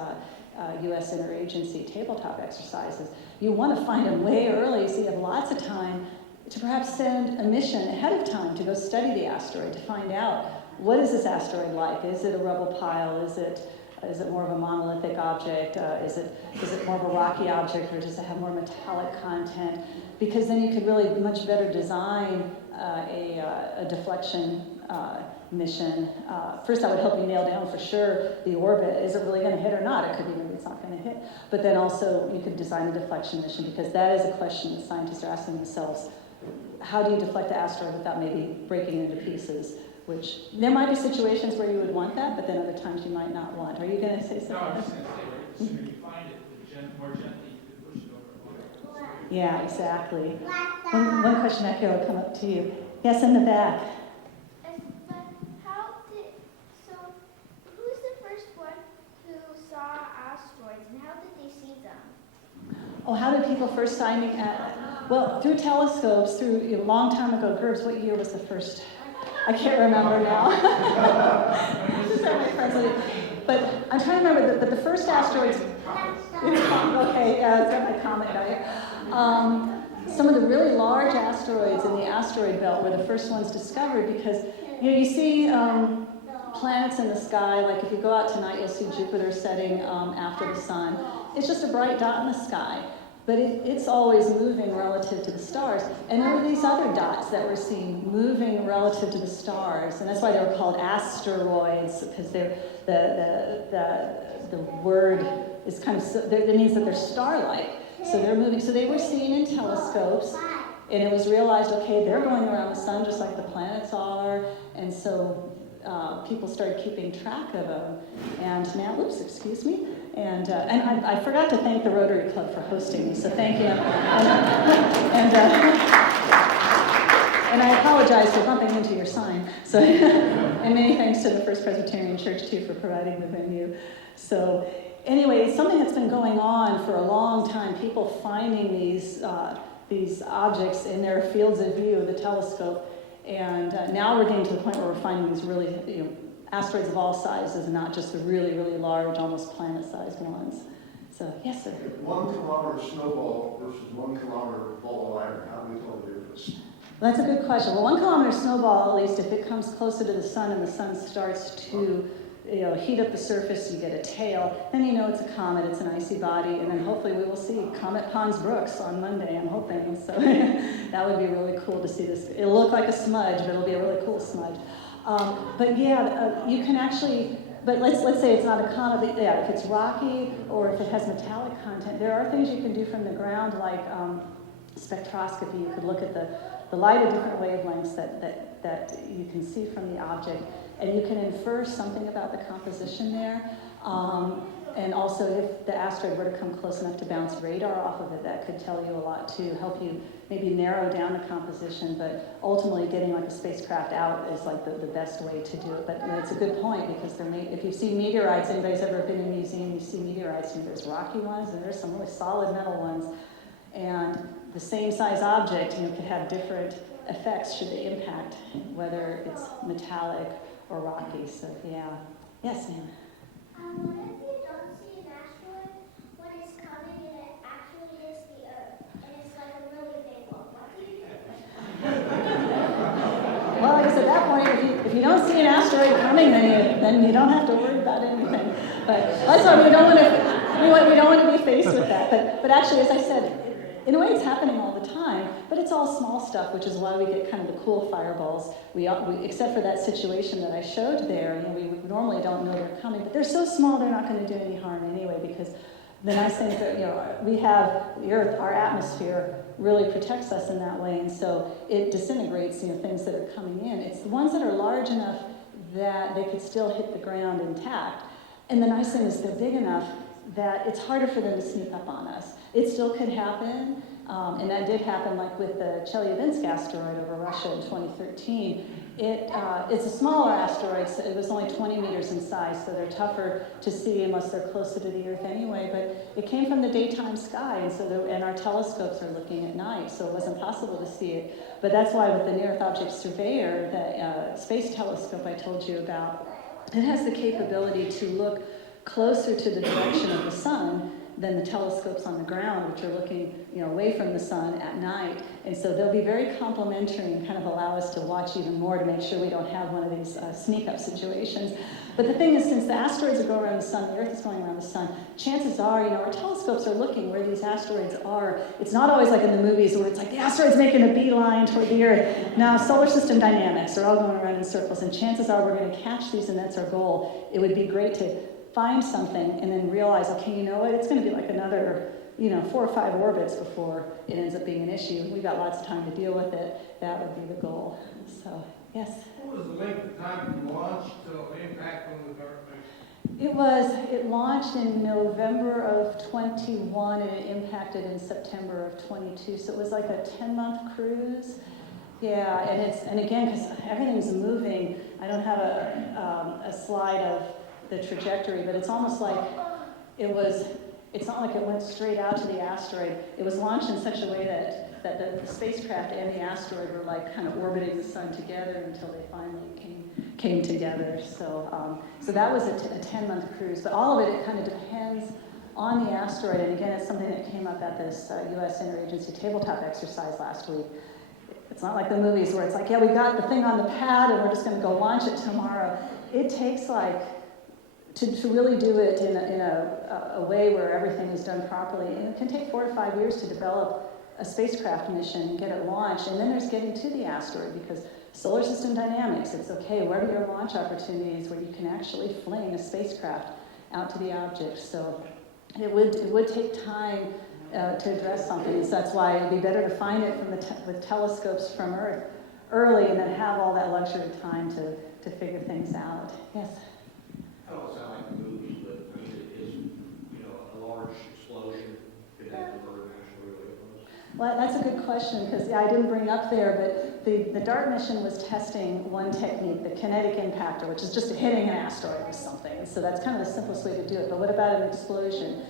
U.S. interagency tabletop exercises, you want to find them way early so you have lots of time to perhaps send a mission ahead of time to go study the asteroid, to find out what is this asteroid like? Is it a rubble pile? Is it more of a monolithic object? Is it more of a rocky object, or does it have more metallic content? Because then you could really much better design a deflection mission. First, that would help you nail down for sure the orbit. Is it really going to hit or not? It could be maybe it's not going to hit. But then also you could design a deflection mission, because that is a question that scientists are asking themselves. How do you deflect the asteroid without maybe breaking it into pieces? Which there might be situations where you would want that, but then other times you might not want. Are you going to say something? No, I was just going to say, right, the sooner you find it, the more gently you can push it over. Yeah, exactly. One question back here will come up to you. Yes, in the back. Who's the first one who saw asteroids, and how did they see them? Oh, how did people first sign me? Well, through telescopes, through a long time ago. Gerbs, what year was the first? I can't remember now. Just have my friends with me. But I'm trying to remember that the first asteroids. Okay, it's got my comet guy. Some of the really large asteroids in the asteroid belt were the first ones discovered, because you see planets in the sky. Like if you go out tonight, you'll see Jupiter setting after the sun. It's just a bright dot in the sky. But it's always moving relative to the stars. And there were these other dots that we're seeing moving relative to the stars. And that's why they were called asteroids, because the word is kind of, it means that they're star-like. So they're moving. So they were seen in telescopes. And it was realized, okay, they're going around the sun just like the planets are. And so people started keeping track of them. And now, oops, excuse me. And I forgot to thank the Rotary Club for hosting me, so thank you. And I apologize for bumping into your sign. So, and many thanks to the First Presbyterian Church, too, for providing the venue. So anyway, it's something that's been going on for a long time, people finding these objects in their fields of view of the telescope. And now we're getting to the point where we're finding these really, asteroids of all sizes, not just the really, really large, almost planet-sized ones. So, yes, sir? 1 kilometer snowball versus 1 kilometer ball of iron, how do we tell the difference? Well, that's a good question. Well, 1 kilometer snowball, at least if it comes closer to the sun and the sun starts to heat up the surface, you get a tail, then you know it's a comet, it's an icy body, and then hopefully we will see Comet Pons-Brooks on Monday, I'm hoping. So that would be really cool to see this. It'll look like a smudge, but it'll be a really cool smudge. But yeah, you can actually, but let's say it's not a comet, but yeah, if it's rocky or if it has metallic content, there are things you can do from the ground, like spectroscopy. You could look at the light at different wavelengths that you can see from the object, and you can infer something about the composition there. And also, if the asteroid were to come close enough to bounce radar off of it, that could tell you a lot too, help you maybe narrow down the composition, but ultimately getting like a spacecraft out is like the best way to do it. But it's a good point, because if you see meteorites, anybody's ever been in a museum, you see meteorites, and there's rocky ones and there's some really solid metal ones. And the same size object, could have different effects should they impact, whether it's metallic or rocky. So yeah. Yes, ma'am. What if you don't see an asteroid when it's coming and it actually hits the Earth, and it's like a really big one? What do you do? Well, I guess at that point, if you don't see an asteroid coming, then you don't have to worry about anything. But that's why we don't want to be faced with that. But actually, as I said, in a way, it's happening all the time, but it's all small stuff, which is why we get kind of the cool fireballs. We except for that situation that I showed there, we normally don't know they're coming, but they're so small they're not going to do any harm anyway, because the nice thing is that we have the Earth, our atmosphere, really protects us in that way, and so it disintegrates, things that are coming in. It's the ones that are large enough that they could still hit the ground intact. And the nice thing is they're big enough that it's harder for them to sneak up on us. It still could happen, and that did happen, like with the Chelyabinsk asteroid over Russia in 2013. It's a smaller asteroid, so it was only 20 meters in size, so they're tougher to see unless they're closer to the Earth anyway, but it came from the daytime sky, and our telescopes are looking at night, so it wasn't possible to see it. But that's why with the Near-Earth Object Surveyor, the space telescope I told you about, it has the capability to look closer to the direction of the sun than the telescopes on the ground, which are looking away from the sun at night. And so they'll be very complementary and kind of allow us to watch even more to make sure we don't have one of these sneak-up situations. But the thing is, since the asteroids are going around the sun, the Earth is going around the sun, chances are, our telescopes are looking where these asteroids are. It's not always like in the movies where it's like the asteroid's making a beeline toward the Earth. Now, solar system dynamics, they're all going around in circles, and chances are we're going to catch these, and that's our goal. It would be great to find something and then realize, okay, you know what, it's going to be like another 4 or 5 orbits before it ends up being an issue. We've got lots of time to deal with it. That would be the goal. So, yes? What was the length of time from launch to impact on the dark mission? It launched in November of 21 and it impacted in September of 22. So it was like a 10-month cruise. Yeah, and again, because everything's moving, I don't have a slide of the trajectory, but it's almost like it's not like it went straight out to the asteroid. It was launched in such a way that the spacecraft and the asteroid were like kind of orbiting the sun together until they finally came together. So that was a 10-month cruise, but all of it kind of depends on the asteroid. And again, it's something that came up at this U.S. interagency tabletop exercise last week. It's not like the movies where it's like, yeah, we got the thing on the pad and we're just going to go launch it tomorrow. It takes to really do it in a way where everything is done properly. And it can take 4 to 5 years to develop a spacecraft mission and get it launched. And then there's getting to the asteroid, because solar system dynamics, it's okay, what are your launch opportunities where you can actually fling a spacecraft out to the object? So it would take time to address something. So that's why it'd be better to find it from with telescopes from Earth early and then have all that luxury of time to figure things out. Yes? I don't sound like the movies, but I mean, it is, a large explosion. Could that divert an asteroid away from us? Well, that's a good question, because I didn't bring up there, but the DART mission was testing one technique, the kinetic impactor, which is just hitting an asteroid with something. So that's kind of the simplest way to do it. But what about an explosion?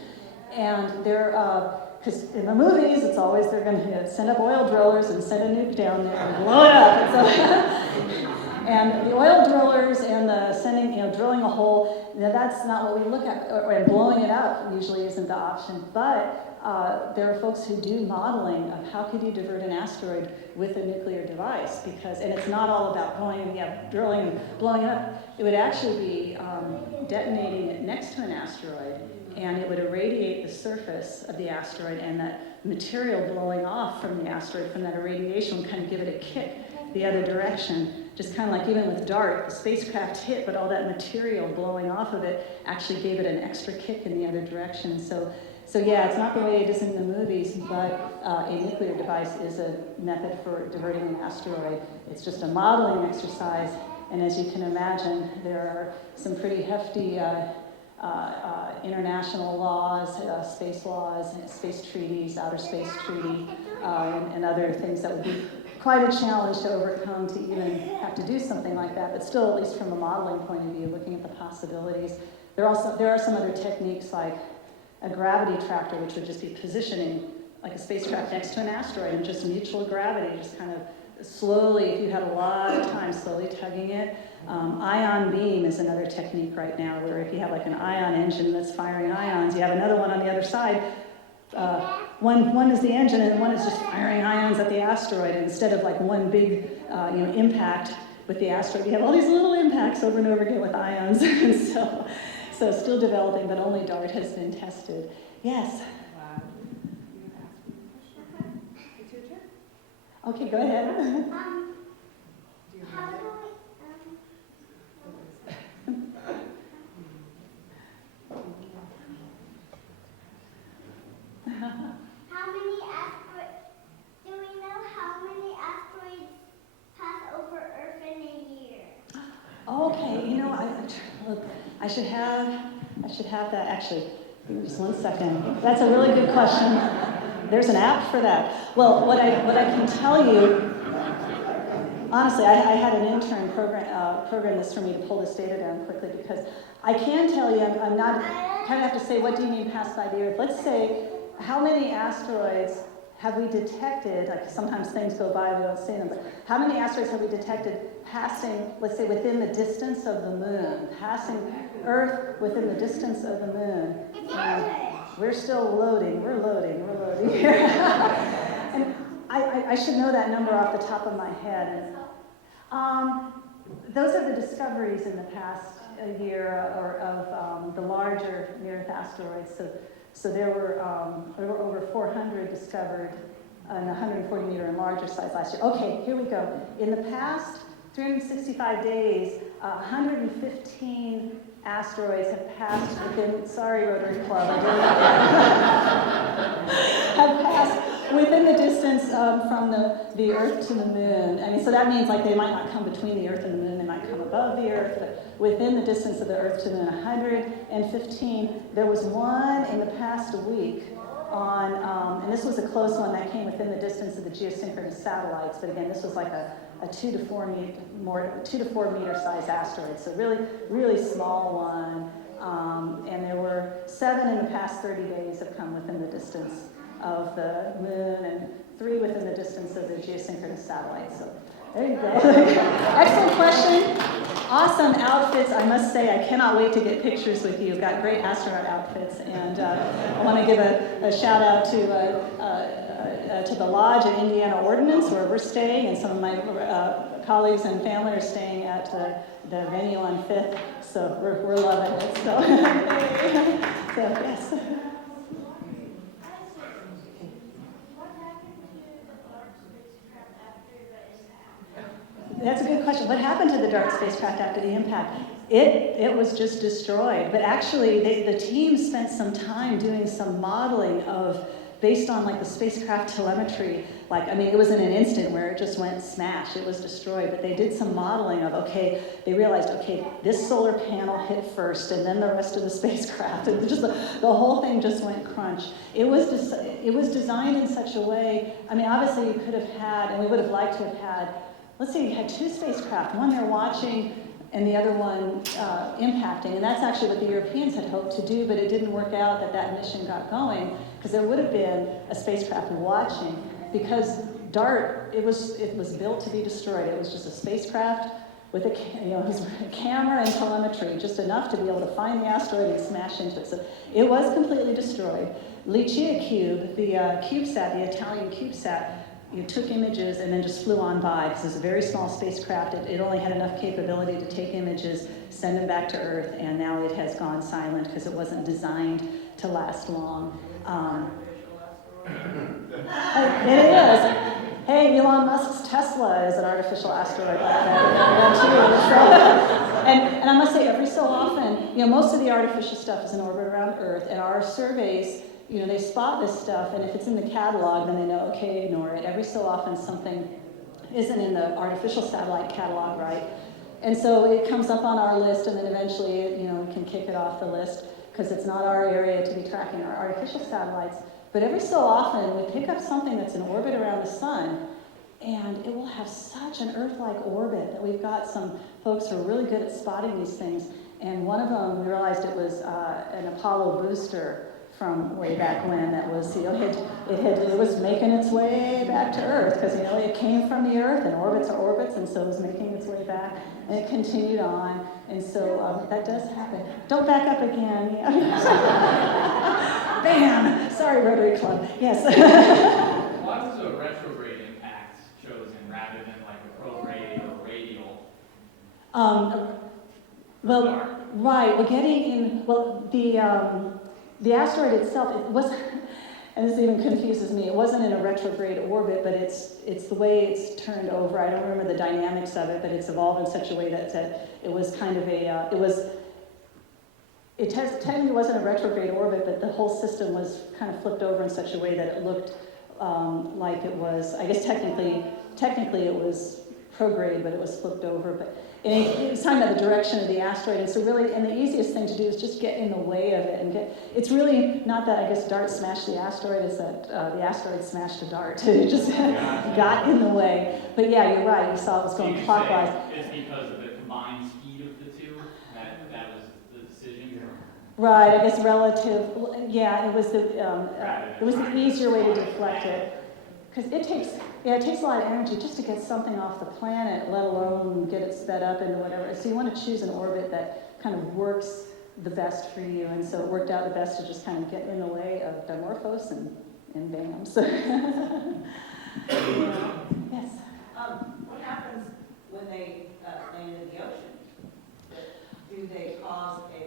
And because in the movies, it's always they're going to send up oil drillers and send a nuke down there and blow it up. And the oil drillers and the drilling a hole, that's not what we look at, and blowing it up usually isn't the option. But there are folks who do modeling of how could you divert an asteroid with a nuclear device, and it's not all about drilling and blowing it up. It would actually be detonating it next to an asteroid, and it would irradiate the surface of the asteroid, and that material blowing off from the asteroid from that irradiation would kind of give it a kick the other direction. Just kind of like even with DART, the spacecraft hit, but all that material blowing off of it actually gave it an extra kick in the other direction. So yeah, it's not the way it is in the movies, but a nuclear device is a method for diverting an asteroid. It's just a modeling exercise, and as you can imagine, there are some pretty hefty international laws, space treaties, outer space treaty, and other things that would be quite a challenge to overcome to even have to do something like that, but still, at least from a modeling point of view, looking at the possibilities. There are some other techniques like a gravity tractor, which would just be positioning like a spacecraft next to an asteroid and just mutual gravity, just kind of slowly, if you had a lot of time, slowly tugging it. Ion beam is another technique right now, where if you have like an ion engine that's firing ions, you have another one on the other side. One is the engine, and one is just firing ions at the asteroid. And instead of like one big, impact with the asteroid, you have all these little impacts over and over again with ions. So still developing, but only DART has been tested. Yes. Okay, go ahead. How do How many asteroids Okay, you know, I should have that, actually, give me just 1 second. That's a really good question. There's an app for that. Well, what I can tell you, honestly, I had an intern program this for me to pull this data down quickly, because I can tell you, I'm not, kind of have to say, what do you mean pass by the Earth? Let's say, how many asteroids have we detected? Like sometimes things go by, we don't see them, but how many asteroids have we detected passing, let's say, within the distance of the moon, passing Earth within the distance of the moon? We're still loading, we're loading here. And I should know that number off the top of my head. Those are the discoveries in the past year of the larger near-Earth asteroids. So there were over 400 discovered in 140 meter and larger size last year. Okay, here we go. In the past 365 days, 115 asteroids have passed within, sorry Rotary Club, I didn't have passed within the distance from the Earth to the moon. I mean, so that means like they might not come between the Earth and the moon, they might come above the Earth, but within the distance of the Earth to the moon, 115. There was one in the past week on, and this was a close one that came within the distance of the geosynchronous satellites, but again, this was like a 2 to 4 meter size asteroid, so really small one. And there were 7 in the past 30 days have come within the distance of the moon, and 3 within the distance of the geosynchronous satellites. So there you go. Excellent question. Awesome outfits. I must say, I cannot wait to get pictures with you. You've got great astronaut outfits, and I want to give a shout out to the lodge at Indiana Ordnance, where we're staying, and some of my colleagues and family are staying at the venue on 5th, so we're loving it. So, so yes. That's a good question. What happened to the DART spacecraft after the impact? It was just destroyed. But actually, the team spent some time doing some modeling based on like the spacecraft telemetry. Like, I mean, it was in an instant where it just went smash. It was destroyed. But they did some modeling of, okay, they realized, okay, this solar panel hit first, and then the rest of the spacecraft. And just the whole thing just went crunch. It was designed in such a way. I mean, obviously, you could have had, and we would have liked to have had. Let's say you had 2 spacecraft, one they're watching and the other one impacting. And that's actually what the Europeans had hoped to do, but it didn't work out that mission got going, because there would have been a spacecraft watching, because DART, it was built to be destroyed. It was just a spacecraft with a camera and telemetry, just enough to be able to find the asteroid and smash into it. So it was completely destroyed. Licia Cube, the CubeSat, the Italian CubeSat, took images and then just flew on by, because it was a very small spacecraft. It only had enough capability to take images, send them back to Earth, and now it has gone silent because it wasn't designed to last long. It is. Hey, Elon Musk's Tesla is an artificial asteroid like that too. And I must say, every so often, most of the artificial stuff is in orbit around Earth, and our surveys, they spot this stuff, and if it's in the catalog, then they know, okay, ignore it. Every so often, something isn't in the artificial satellite catalog, right? And so it comes up on our list, and then eventually, we can kick it off the list, because it's not our area to be tracking our artificial satellites. But every so often, we pick up something that's in orbit around the sun, and it will have such an Earth-like orbit that we've got some folks who are really good at spotting these things. And one of them, we realized it was an Apollo booster from way back when that was, it was making its way back to Earth, because, it came from the Earth, and orbits are orbits, and so it was making its way back, and it continued on, and so that does happen. Don't back up again. Bam! Sorry, Rotary Club. Yes. Why was a retrograde impact chosen rather than like a prograde or radial? The asteroid itself, it was, and this even confuses me, it wasn't in a retrograde orbit, but it's the way it's turned over. I don't remember the dynamics of it, but it's evolved in such a way that it was kind of it technically wasn't a retrograde orbit, but the whole system was kind of flipped over in such a way that it looked like it was, I guess technically it was prograde, but it was flipped over. But and it was talking about the direction of the asteroid, and so really, and the easiest thing to do is just get in the way of it and get. It's really not that I guess DART smashed the asteroid; it's that the asteroid smashed a DART. It just got in the way. But yeah, you're right. You saw it was going clockwise. It's because of the combined speed of the two that was the decision. Right. I guess relative. Yeah, it was the easier way to deflect it. Because it takes a lot of energy just to get something off the planet, let alone get it sped up into whatever. So you want to choose an orbit that kind of works the best for you. And so it worked out the best to just kind of get in the way of Dimorphos and bam. So, yeah. Yes? What happens when they land in the ocean? Do they cause a...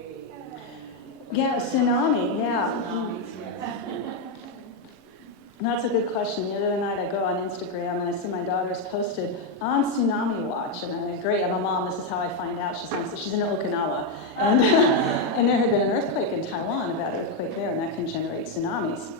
Tsunami, yeah. Tsunamis, yes. That's a good question. The other night I go on Instagram and I see my daughter's posted on tsunami watch, and I'm like, great, I'm a mom, this is how I find out. She's in Okinawa, and, and there had been an earthquake in Taiwan, a bad earthquake there, and that can generate tsunamis.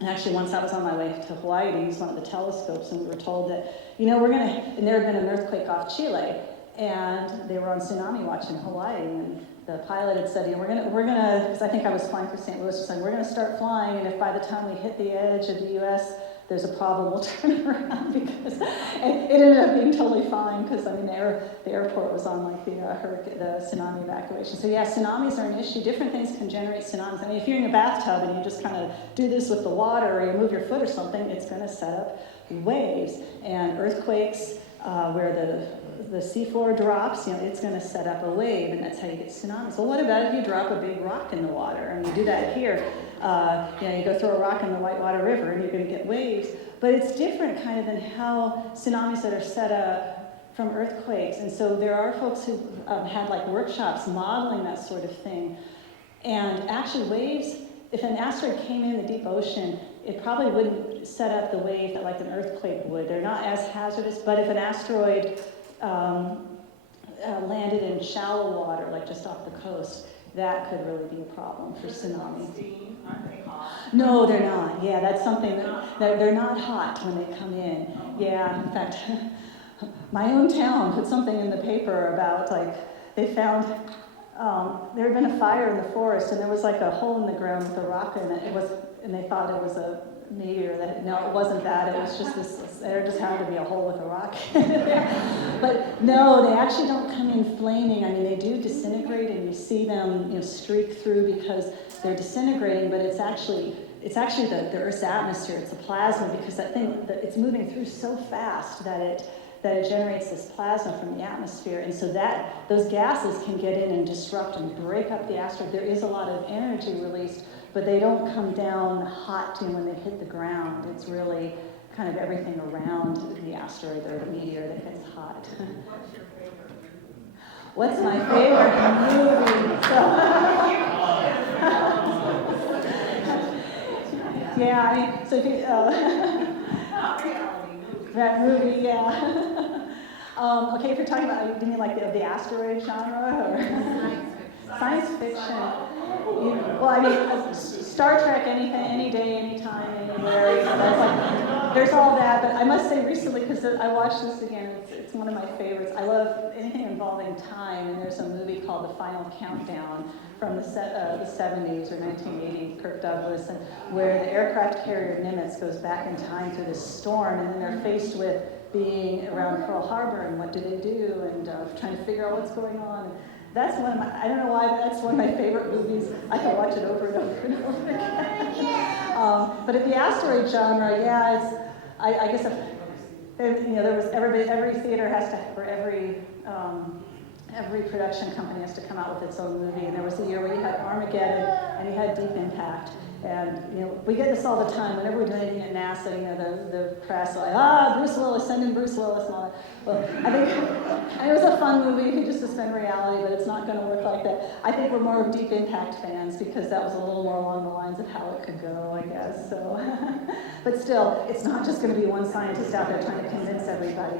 And actually, once I was on my way to Hawaii to use one of the telescopes, and we were told that, and there had been an earthquake off Chile, and they were on tsunami watch in Hawaii, and the pilot had said, we're gonna, because I think I was flying through St. Louis, just like, we're gonna start flying, and if by the time we hit the edge of the U.S., there's a problem, we'll turn around, because it ended up being totally fine, because, the airport was on, like, the tsunami evacuation. So, yeah, tsunamis are an issue. Different things can generate tsunamis. If you're in a bathtub and you just kind of do this with the water, or you move your foot or something, it's gonna set up waves. And earthquakes, where the seafloor drops, it's going to set up a wave, and that's how you get tsunamis. Well, what about if you drop a big rock in the water? And you do that here. You go throw a rock in the Whitewater River, and you're going to get waves. But it's different kind of than how tsunamis that are set up from earthquakes. And so there are folks who had like workshops modeling that sort of thing. And actually waves, if an asteroid came in the deep ocean, it probably wouldn't set up the wave that like an earthquake would. They're not as hazardous, but if an asteroid landed in shallow water, like just off the coast, that could really be a problem for tsunami. Aren't they hot? No, they're not. Yeah, that's something that they're not hot when they come in. Yeah, in fact, my own town put something in the paper about like they found there had been a fire in the forest, and there was like a hole in the ground with a rock in it. And they thought it was a meteor. No, it wasn't that. It was just this. There just happened to be a hole with a rock in it. But no, they actually don't come in flaming. They do disintegrate, and you see them, streak through because they're disintegrating. But it's actually the Earth's atmosphere. It's a plasma, because that thing it's moving through so fast that it generates this plasma from the atmosphere, and so that those gases can get in and disrupt and break up the asteroid. There is a lot of energy released, but they don't come down hot when they hit the ground. It's really kind of everything around the asteroid or the meteor that gets hot. What's my favorite movie? Yeah, so if you, that movie, yeah. Okay, if you're talking about, do you mean like the asteroid genre or science fiction? Star Trek, anything, any day, anytime, anywhere. There's all that. But I must say recently, because I watched this again, it's one of my favorites. I love anything involving time, and there's a movie called The Final Countdown from the 70s or 1980, Kirk Douglas, and where the aircraft carrier Nimitz goes back in time through this storm, and then they're faced with being around Pearl Harbor, and what do they do, and trying to figure out what's going on. That's one of my, I don't know why, but that's one of my favorite movies. I can watch it over and over and over again. But in the asteroid genre, yeah, I guess there was every theater has to, or every production company has to come out with its own movie. And there was a year where you had Armageddon and you had Deep Impact. And we get this all the time. Whenever we do anything at NASA, the press are like, Bruce Willis, send in Bruce Willis and all that. Well, I think it was a fun movie. You could just suspend reality, but it's not going to work like that. I think we're more of Deep Impact fans because that was a little more along the lines of how it could go, I guess. So, but still, it's not just going to be one scientist out there trying to convince everybody.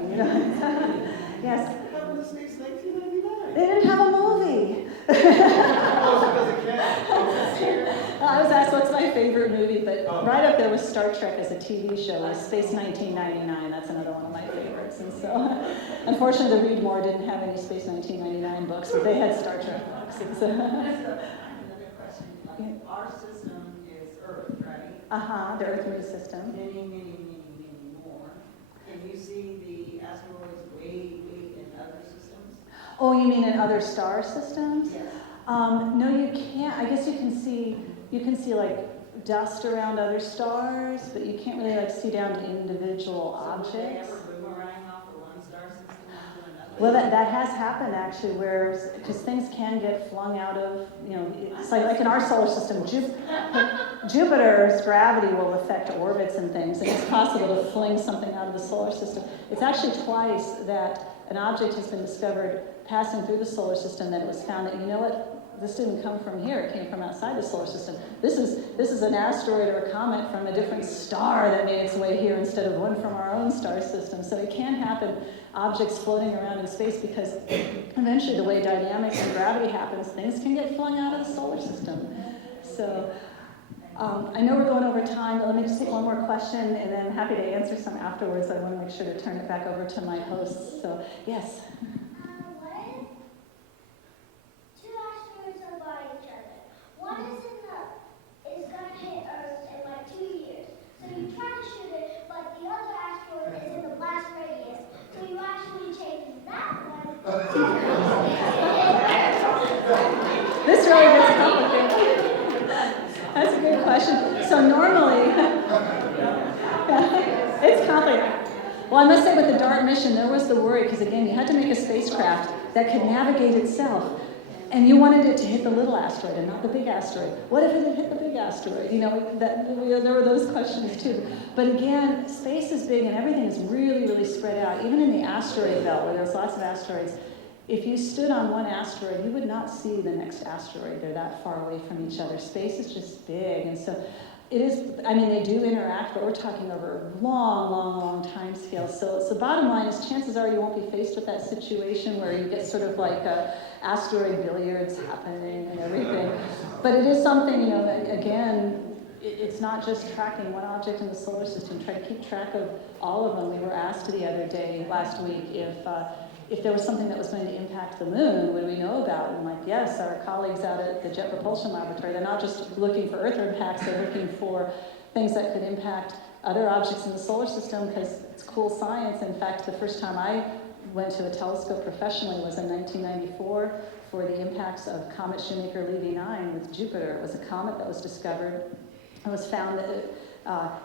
Yes. They didn't have a movie. I was asked what's my favorite movie, but right up there was Star Trek as a TV show. It was Space 1999. That's another one of my favorites. And so, Unfortunately, the Read More didn't have any Space 1999 books, but they had Star Trek books. Another question. Our system is Earth, right? The Earth Moon system. Many more. Can you see the asteroids way in other systems? Oh, you mean in other star systems? Yes. No, you can't. I guess you can see like dust around other stars, but you can't really like see down to individual objects. Would they ever boomerang off of one star system into another? Well, that has happened actually, where because things can get flung out of, it's like in our solar system, Jupiter's gravity will affect orbits and things, and it's possible to fling something out of the solar system. It's actually twice that an object has been discovered passing through the solar system that it was found that, you know what, this didn't come from here, it came from outside the solar system. This is an asteroid or a comet from a different star that made its way here instead of one from our own star system. So it can happen, objects floating around in space, because eventually the way dynamics and gravity happens, things can get flung out of the solar system. So I know we're going over time, but let me just take one more question, and then I'm happy to answer some afterwards. I want to make sure to turn it back over to my hosts. So, yes? What? Two asteroids are by each other. One is gonna hit Earth in like 2 years. So you try to shoot it, but the other asteroid is in the blast radius. So you actually change that one to This really gets complicated. That's a good question. So normally, it's complicated. Well, I must say with the DART mission, there was the worry, because again, you had to make a spacecraft that could navigate itself. And you wanted it to hit the little asteroid and not the big asteroid. What if it had hit the big asteroid? There were those questions too. But again, space is big and everything is really spread out. Even in the asteroid belt, where there's lots of asteroids, if you stood on one asteroid, you would not see the next asteroid. They're that far away from each other. Space is just big. And so it is, they do interact, but we're talking over long time scales. So bottom line is, chances are you won't be faced with that situation where you get sort of like asteroid billiards happening and everything. But it is something, again, it's not just tracking one object in the solar system. Try to keep track of all of them. We were asked last week, if there was something that was going to impact the moon, would we know about it? And like, yes, our colleagues out at the Jet Propulsion Laboratory, they're not just looking for Earth impacts, they're looking for things that could impact other objects in the solar system, because it's cool science. In fact, the first time I went to a telescope professionally was in 1994 for the impacts of Comet Shoemaker-Levy 9 with Jupiter. It was a comet that was discovered. It was found that it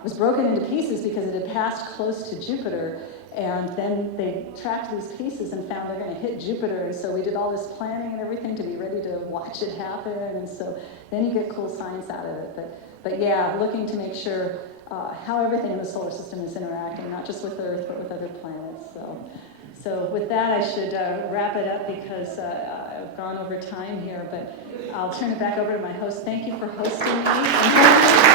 was broken into pieces because it had passed close to Jupiter. And then they tracked these pieces and found they're going to hit Jupiter. And so we did all this planning and everything to be ready to watch it happen. And so then you get cool science out of it. But yeah, looking to make sure how everything in the solar system is interacting, not just with Earth, but with other planets. So with that, I should wrap it up because I've gone over time here. But I'll turn it back over to my host. Thank you for hosting me.